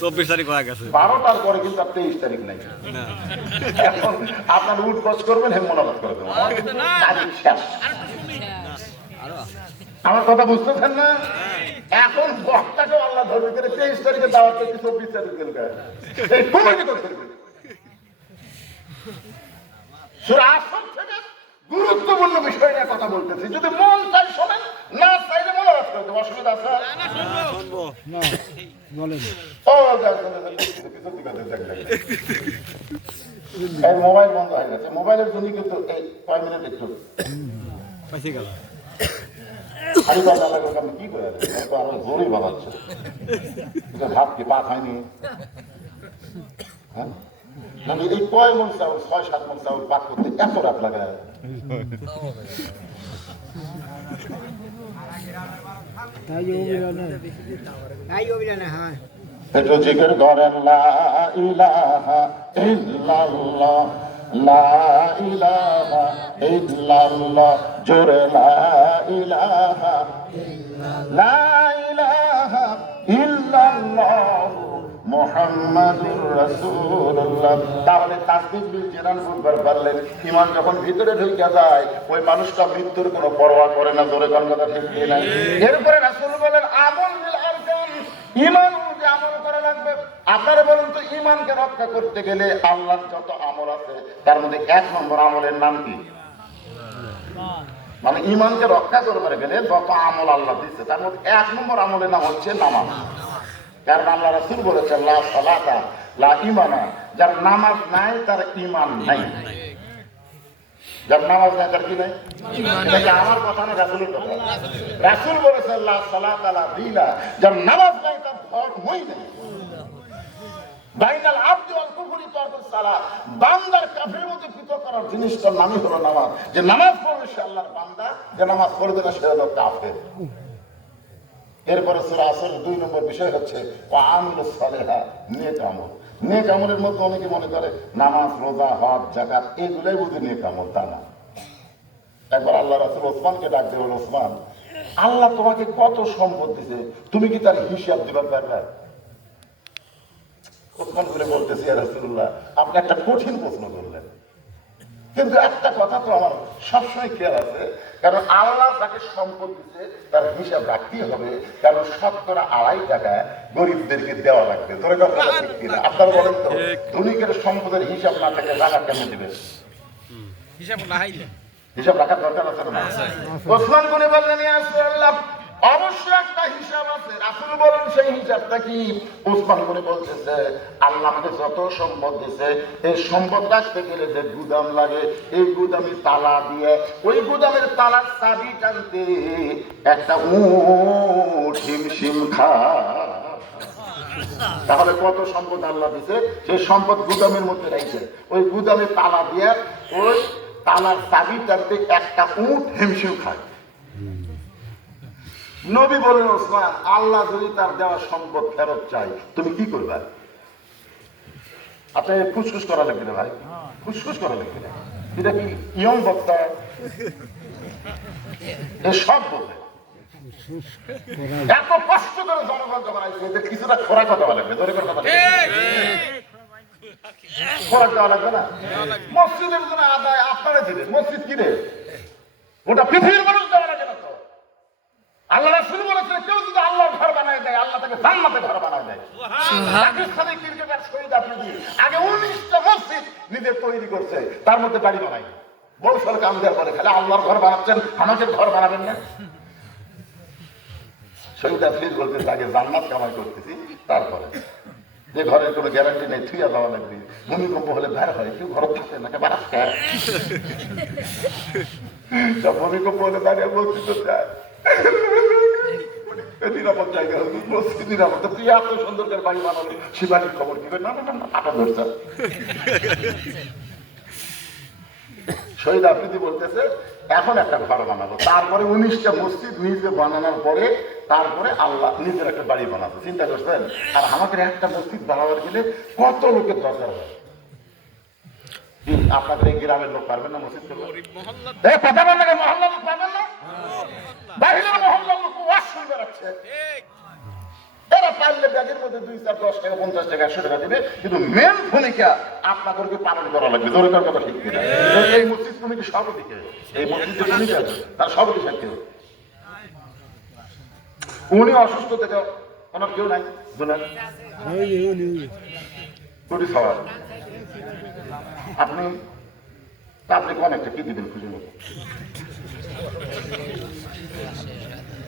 24 তারিখ হয়ে গেছে। 12টার পরে কিন্তু আর 23 তারিখ নাই। এখন আপনার উঠবস করবেন, হে মনোবাদ করে দেবেন। আমার কথা বুঝতেছেন না? এখন বক্তাকে আল্লাহ ধরবে করে 23 তারিখে দাওয়াত করতে 24 তারিখ গেল। এই কমিটি করে ফেলবে। সূরা আসর থেকে গুরুত্বপূর্ণ বিষয় নিয়ে কথা বলতেছি। যদি মন চাই শোনেন, না চাইলে মনোবাদ করে দেবো, অসুবিধা আছে? শুনবো। এই মোবাইল বন্ধ হয়ে গেছে। মোবাইলের জন্য কিন্তু এই কয় মিনিট একটু পাইছে গেল। খালি কথা লাগে, আপনি কি করে আরো জোরই বানাচ্ছে। ভাত কি পাক হয়নি? হ্যাঁ, মানে এই কয় মন চাউল, 6-7 মন চাউল পাক করতে এত রাত লাগে? একটু জিকির করেন, লা ইলাহা ইল্লাল্লাহ, লা ইলাহা ইল্লাল্লাহ, জোরে লা ইলাহা ইল্লাল্লাহ মুহাম্মাদুর রাসূলুল্লাহ। তাহলে তাসবিহ বিল জিনান ফুটবার পারলেন, ঈমান যখন ভিতরে ঢুকে যায় ওই মানুষটা মৃত্যুর কোনো পরোয়া করে না। জোরে কোন কথা ঠিক না? এরপরে রাসূল বলেন, আমল বিল আরকান, ঈমান যে আমল করা লাগবে। আপনারা বলুন তো, ঈমানকে রক্ষা করতে গেলে আল্লাহর যত আমল আছে তার মধ্যে 1 নম্বর আমলের নাম কি? মানে ঈমানকে রক্ষা করতে গেলে যত আমল আল্লাহ দিচ্ছে তার মধ্যে 1 নম্বর আমলের নাম হচ্ছে নামাজ। কারণ আল্লাহ রাসূল বলেছেন, লা সালাতা লা ঈমানা, যার নামাজ নাই তার ঈমান নাই। যার নামাজ নাই তার কি নাই? এটা কি আমার কথা না, রাসূলের কথা? রাসূল বলেছেন, লা সালাতা লা দীনা, যার নামাজ নাই তার ধর্মই নাই। বাইনাল আবদি ওয়াল কুফরি তারকুস সালাত, বান্দার কাফের মধ্যে পৃথক করার জিনিসটার নামই হলো নামাজ। যে নামাজ পড়বে সে আল্লাহর বান্দা, যে নামাজ পড়বে না সে হলো কাফের। এরপরে সূরা আসর 2 নম্বর বিষয় হচ্ছে ওয়ামিলুস সালিহাত, নেক আমল। নেক আমলের মধ্যে অনেকে মনে করে নামাজ, রোজা, হজ, যাকাত এগুলাই বুঝি নেক আমল, তা না। একবার আল্লাহ রাসূল ওসমানকে ডাক দিয়ে বলল, ওসমান, আল্লাহ তোমাকে কত সম্পদ দিয়েছে, তুমি কি তার হিসাব দিবার পারবে? ওসমান করে বলতেছি, ইয়া রাসূলুল্লাহ, আপনি একটা কঠিন প্রশ্ন করলেন, কিন্তু একটা কথা তো আমার সবসময় খেয়াল আছে। কারণ আল্লাহ তাকে সম্পদ দিচ্ছে, তার হিসাব রাখতেই হবে। কারণ 2.5 টাকা গরিবদেরকে দেওয়া লাগবে। ধরে কথা ঠিক কিনা? আপনারা বলেন তো, ধনীকের সম্পদের হিসাব না থাকলে টাকা কেন দিবে? হিসাব না হাইলে হিসাব রাখার দরকার আছে না? ওসমান গনি বললেন, ইয়া রাসূলুল্লাহ, অবশ্যই একটা হিসাব আছে। রাসূল বলেন সেই হিসাবটা কি? ওসমান করে বলতেছে আল্লাহ আমাকে যত সম্পদ দিয়েছে এই সম্পদ রাখতে গেলে যে গুদাম লাগে এই গুদামে তালা দিয়ে ওই গুদামের তালার চাবি টানতে একটা উট হিমশিম খায়। তাহলে কত সম্পদ আল্লাহ দিছে, সেই সম্পদ গুদামের মধ্যে রাখছে, ওই গুদামে তালা দিয়ে ওই তালার চাবি টানতে একটা উট হিমশিম খায়। নবী বলেন ওসমান আল্লাহ যদি তার দেওয়া সম্পদ ফেরত চাই তুমি কি করবে? আপনার ফুসফুস করা লাগবে না ভাই, ফুসফুস করা লাগবে না। এটা কি ইয়ং বক্তা সব বলে এত কষ্ট করে জনগণ জমা রাখছে এদের কিছুটা খোরাক দেওয়া লাগবে, ধরে কথা খোরাক দেওয়া লাগবে না। মসজিদের জন্য আদায় আপনারা দিবেন, মসজিদ কিনে ওটা পৃথিবীর মানুষ দেওয়া লাগে না তো। আল্লাহ রাসূল বলেছেন কেউ যদি আল্লাহর ঘর বানায় দেয় আল্লাহ তাকে জান্নাতের ঘর বানায় দেয়। পাকিস্তানি ক্রিকেটার শহীদ আফ্রিদি আগে 19টা মসজিদ নিজে তৈরি করছে, তার মধ্যে বাড়ি বানায় বড় সড়ক কাম দেওয়ার পরে খালি আল্লাহর ঘর বানাচ্ছেন, আমাকে ঘর বানাবেন না। শহীদ আফ্রিদি বলতেছে আগে জান্নাত কামাই করতেছি তারপরে, যে ঘরের কোনো গ্যারান্টি নেই থুইয়া যাওয়া লাগবে, ভূমিকম্প হলে বের হয় কেউ ঘর থাকে না বাড়াচ্ছে, ভূমিকম্প হলে দাঁড়িয়ে বলতে তো চায় নিরাপদ জায়গা হতো মসজিদ নিরাপদ। তুই এত সুন্দর করে বাড়ি বানালে সে বাড়ির খবর কি না না না আটা ধরছে। শহীদ আফ্রিদি বলতেছে এখন একটা ঘর বানাবো, তারপরে 19টা মসজিদ নিজে বানানোর পরে তারপরে আল্লাহ নিজের একটা বাড়ি বানাবো। চিন্তা করছেন? আর আমাদের একটা মসজিদ বানাবার গেলে কত লোকের দরকার হয়। আপনাদের এই গ্রামের লোক পারবেন না মসজিদ করবে? মহল্লার লোক পারবেন না, বাহিরের মহল্লার লোক ওয়াজ শুনতে রাখছে, এরা পারলে ব্যাগের মধ্যে 2, 4, 10 টাকা 50 টাকা 100 টাকা দেবে, কিন্তু মেন ভূমিকা আপনাদেরকে পালন করা লাগবে। দরকার কথা ঠিক কিনা? এই মসজিদ কমিটি সভাপতিকে, এই মসজিদের কমিটি আছে তার সভাপতি সাথে উনি অসুস্থ থেকে ওনার কেউ নাই কোটি সবার আপনি অনেকটা কি দিবেন খুশি মতো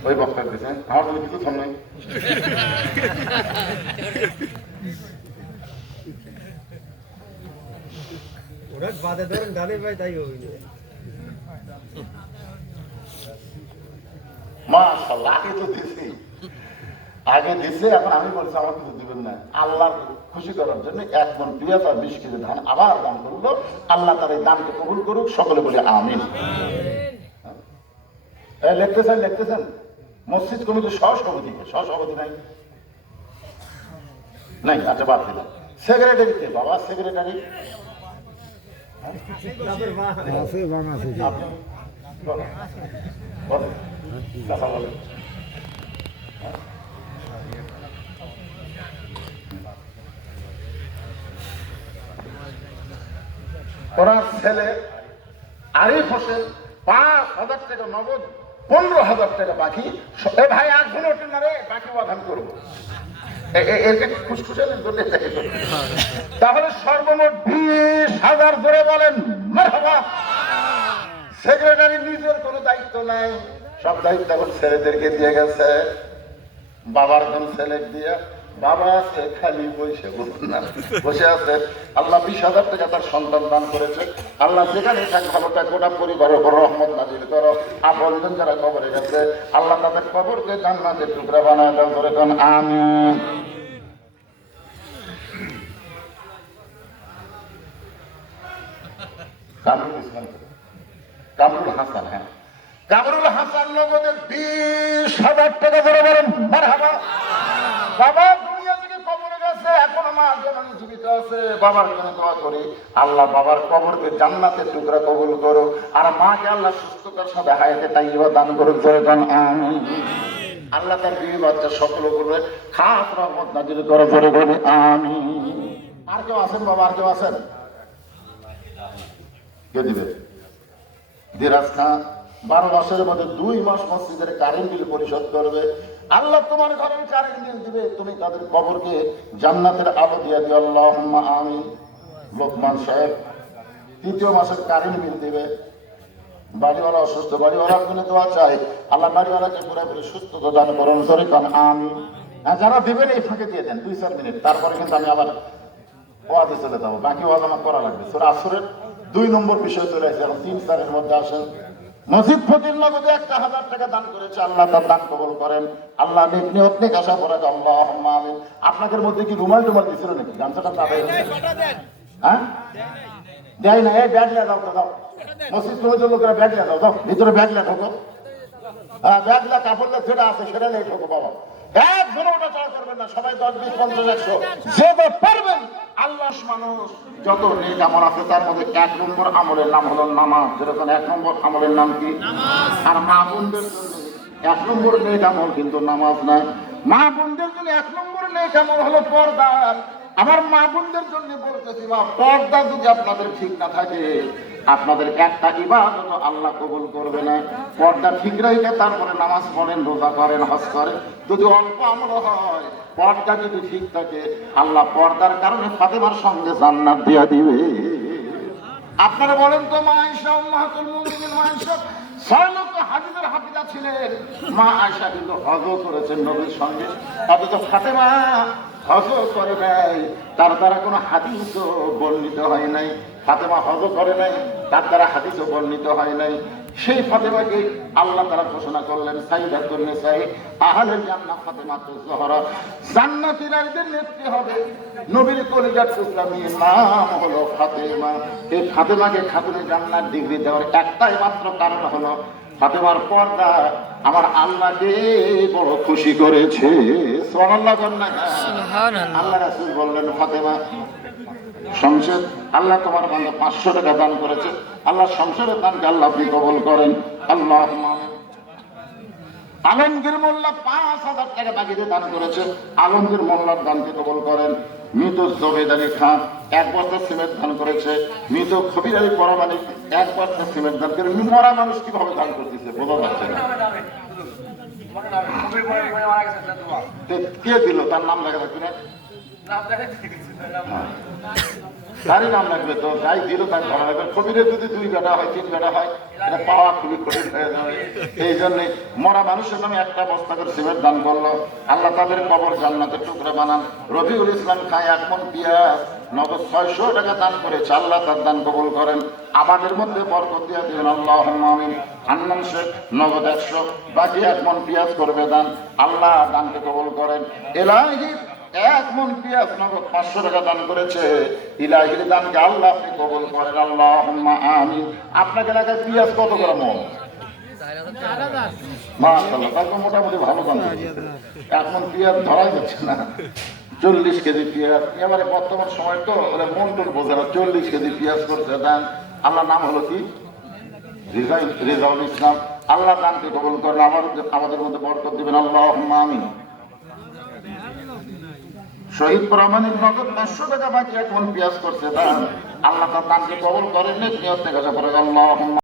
ওই বক্তা দিয়েছেন, আমার জন্য কিছু থম নাই। মাশাআল্লাহ আগে তো দিছি, আগে দিছে, এখন আমি বলছি আমার কিছু দিবেন না। আল্লাহর খুশি করার জন্য 1 মণ পেঁয়াজ আর 20 কেজি ধান আবার দান করলো। আল্লাহ তার এই দানকে কবুল করুক, সকলে বলে আমিন। লিখতেছেন মসজিদ কমিটির সহসভাপতি নাই নাই, আচ্ছা বাদ দিলাম। সেক্রেটারি কে বাবা? সেক্রেটারি ওনার ছেলে আরিফ হোসেন 5,000 টাকা নগদ, 15,000 টাকা বাকি। এ ভাই আর ভুল ওঠেন না রে, বাকি বাধান করবো। তাহলে সর্বমোট 20,000 ধরে বলেন মারহাবা। সেক্রেটারি নিজের কোনো দায়িত্ব নাই, সব দায়িত্ব এখন ছেলেদেরকে দিয়ে গেছে। বাবার কোন ছেলে দিয়ে বাবা আছে খালি বসে আছে। আল্লাহ 20,000 টাকা তার সন্তান দান করেছে। আল্লাহ যেখানে থাক ভালো থাক, গোটা পরিবারের উপর রহমত নাজিল করো। আপনজন যারা কবরে গেছে আল্লাহ তাদের কবরকে জান্নাতের টুকরা বানায় দাও, ধরে কোন আমিন। কামরুল হাসান, হ্যাঁ কামরুল হাসান নগদের 20,000 টাকা ধরে বলেন মারহাবা। বাবা দুনিয়া থেকে কবরে গেছে, এখনো মা জননী জীবিত আছে, বাবার জন্য দোয়া করি আল্লাহ বাবার কবরকে জান্নাতের টুকরা কবুল করো, আর মাকে আল্লাহ সুস্থতার সাথে হায়াতে তাইয়্যিবা দান করুক, জয় গান আমিন। আল্লাহ তার বিবি বাচ্চা সকল উপরে খাস রহমত নাজিল করো, জয় বলি আমিন। আর কেউ আছেন বাবা? আর কেউ আছেন? কে দিবে? দিরাজ খান 12 মাসের মধ্যে 2 মাস মসজিদের কারেন্ট বিল পরিশোধ করবে। আল্লাহ তোমার ঘরের কারেন্ট বিল দিবে, তুমি তাদের কবরকে জান্নাতের আলো দিয়ে দিও, আল্লাহুম্মা আমিন। লোকমান সাহেব 3য় মাসের কারেন্ট বিল দিবে, বাড়িওয়ালা অসুস্থ, বাড়িওয়ালার জন্য দোয়া চাই, আল্লাহ বাড়িওয়ালাকে পুরোপুরি সুস্থতা দান করুন, সরি কান আমিন। হ্যাঁ, যারা দেবেন এই ফাঁকে দিয়ে দেন 2-4 মিনিট, তারপরে কিন্তু আমি আবার ওয়াজে চলে যাবো, বাকি ওয়াজ আমার করা লাগবে। সূরা আসরের 2 নম্বর বিষয় চলে আসছে, এখন 3-4 মধ্যে আসেন। মসজিদ ফকির নগদে 1000 টাকা দান করেছে, আল্লাহ তার দান কবুল করেন। আল্লাহ নিয়ত নেক আশা করে আল্লাহুম্মা আমিন। আপনাদের মধ্যে কি রুমাল টুমাল দিছিল নাকি? গামছাটা তাদের হ্যাঁ দেয় না, এই ব্যাগ নিয়ে যাও তো, দাও মসজিদ কমিটির লোকেরা ব্যাগ নিয়ে যাও, দাও ভিতরে ব্যাগ নিয়ে ঢোকো। হ্যাঁ, ব্যাগ নিয়ে কাপড় যেটা আছে সেটা নিয়ে ঢোকো বাবা। একজনও ওটা চড়া করবেন না, সবাই 10, 20, 50, 100 যে পারবেন। আল্লাহ মানুষ যত নেক আমল আছে তার মধ্যে 1 নম্বর আমলের নাম হলো নামাজ। যেরকম 1 নম্বর আমলের নাম কি? আর মা বোনদের জন্য 1 নম্বর নেক আমল কিন্তু নামাজ না। মা বোনদের জন্য 1 নম্বর নেক আমল হলো পর্দা। আমার মা বোনদের জন্য বলতেছি, মা পর্দা যদি আপনাদের ঠিক না থাকে, আপনাদের একটা ইবাদত আল্লাহ কবুল করবে না। পর্দা ঠিক রেখে তারপরে নামাজ পড়েন, রোজা করেন, হজ করেন, যদি অল্প আমল হয়, পর্দা যদি ঠিক থাকে, আল্লাহ পর্দার কারণে ফাতেমার সঙ্গে জান্নাত দিয়ে দিবে। আপনারা বলেন তো, মা আয়েশা উম্মাহাতুল মুমিনিন, মা আয়েশা 6 লক্ষ হাদিসের হাফিজা ছিলেন। মা আয়েশা কিন্তু হজও করেছেন নবীর সঙ্গে, অথচ ফাতেমা হজও করে নাই, তার দ্বারা কোনো হাদিসও বর্ণিত হয় নাই। ফাতেমা হজও করে নাই, তার দ্বারা হাদিসও বর্ণিত হয় নাই। সেই ফাতেমাকে আল্লাহ তাআলা ঘোষণা করলেন সাইয়্যিদাতুন নিসাই আহলুল জান্নাহ ফাতেমাতুজ জোহরা, জান্নাতি নারীদের নেত্রী হবে। নবীর কলিজার টুকরা মেয়ের নাম হলো ফাতেমা। এই ফাতেমাকে খাতুনে জান্নাত ডিগ্রি দেওয়ার একটাই মাত্র কারণ হলো ফাতেমার পর্দা আমার আল্লাহকে বড় খুশি করেছে। সুবহানাল্লাহ বলেন না? আল্লাহ রাসূল বললেন, ফাতেমা সংসার আল্লাহ তোমার বান্দা 500 টাকা দান করেছে, আল্লাহ সংসারের দানকে আল্লাহ আপনি কবুল করেন। আল্লাহুম্মা আমিন। আলমগীর মোল্লা 5000 টাকা বাকিতে দান করেছে, আলমগীর মোল্লার দানকে কবুল করেন। মৃত জবেদ আলী খান 1 বস্তা সিমেন্ট দান করেছে, মৃত খবির আলী পরামানিক 1 বস্তা সিমেন্ট দান করে। মরা মানুষ কিভাবে দান করতেছে বোঝা যাচ্ছে না। কে দিল? তার নাম লেখা থাকবে না? তারই নাম লাগবে তো, যাই দিল তার ধরা লাগবে। কবিরের যদি 2 বেটা হয়, 3 বেটা হয়, এটা পাওয়া খুবই কঠিন হয়ে যাবে। এই জন্যে মরা মানুষের নামে 1 বস্তা করে সিমেন্ট দান করলো। আল্লাহ তাদের কবর জান্নাতের টুকরা বানান। রবিউল ইসলাম খায় 1 মণ পেঁয়াজ নগদ 600 টাকা দান করেছে, আল্লাহ তার দান কবুল করেন। আমাদের মধ্যে বরকত দিয়ে দিবেন, আল্লাহুম্মা আমিন। হান্নান শেখ নগদ 100, বাকি 1 মণ পেঁয়াজ করবে দান, আল্লাহ দানকে কবুল করেন। এলাহি 1 মণ পেঁয়াজ নগদ 500 টাকা দান করেছে, ইলাহির দানকে আল্লাহ আপনি কবুল করেন। আল্লাহুম্মা আমিন। আপনাকে এলাকায় পেঁয়াজ কত করে মণ? মাশাআল্লাহ, তাহলে মোটামুটি ভালো দাম। 1 মণ পেঁয়াজ ধরাই যাচ্ছে না। 40 কেজি পেঁয়াজ, এবারে বর্তমান সময় তো মন টন বোঝে না। 40 কেজি পেঁয়াজ করছে দান। আল্লাহ নাম হলো কি? রেজাউল ইসলাম। আল্লাহ দানকে কবুল করেন, আমাদের মধ্যে বরকত দিবেন। আল্লাহুম্মা আমিন। শহীদ প্রামাণিক নগদ 500 টাকা বাকি 1 মণ পেঁয়াজ করছে দান, আল্লাহ তার দানকে কবুল করেন। নিয়ত থেকে আশা করে আল্লাহুম্মা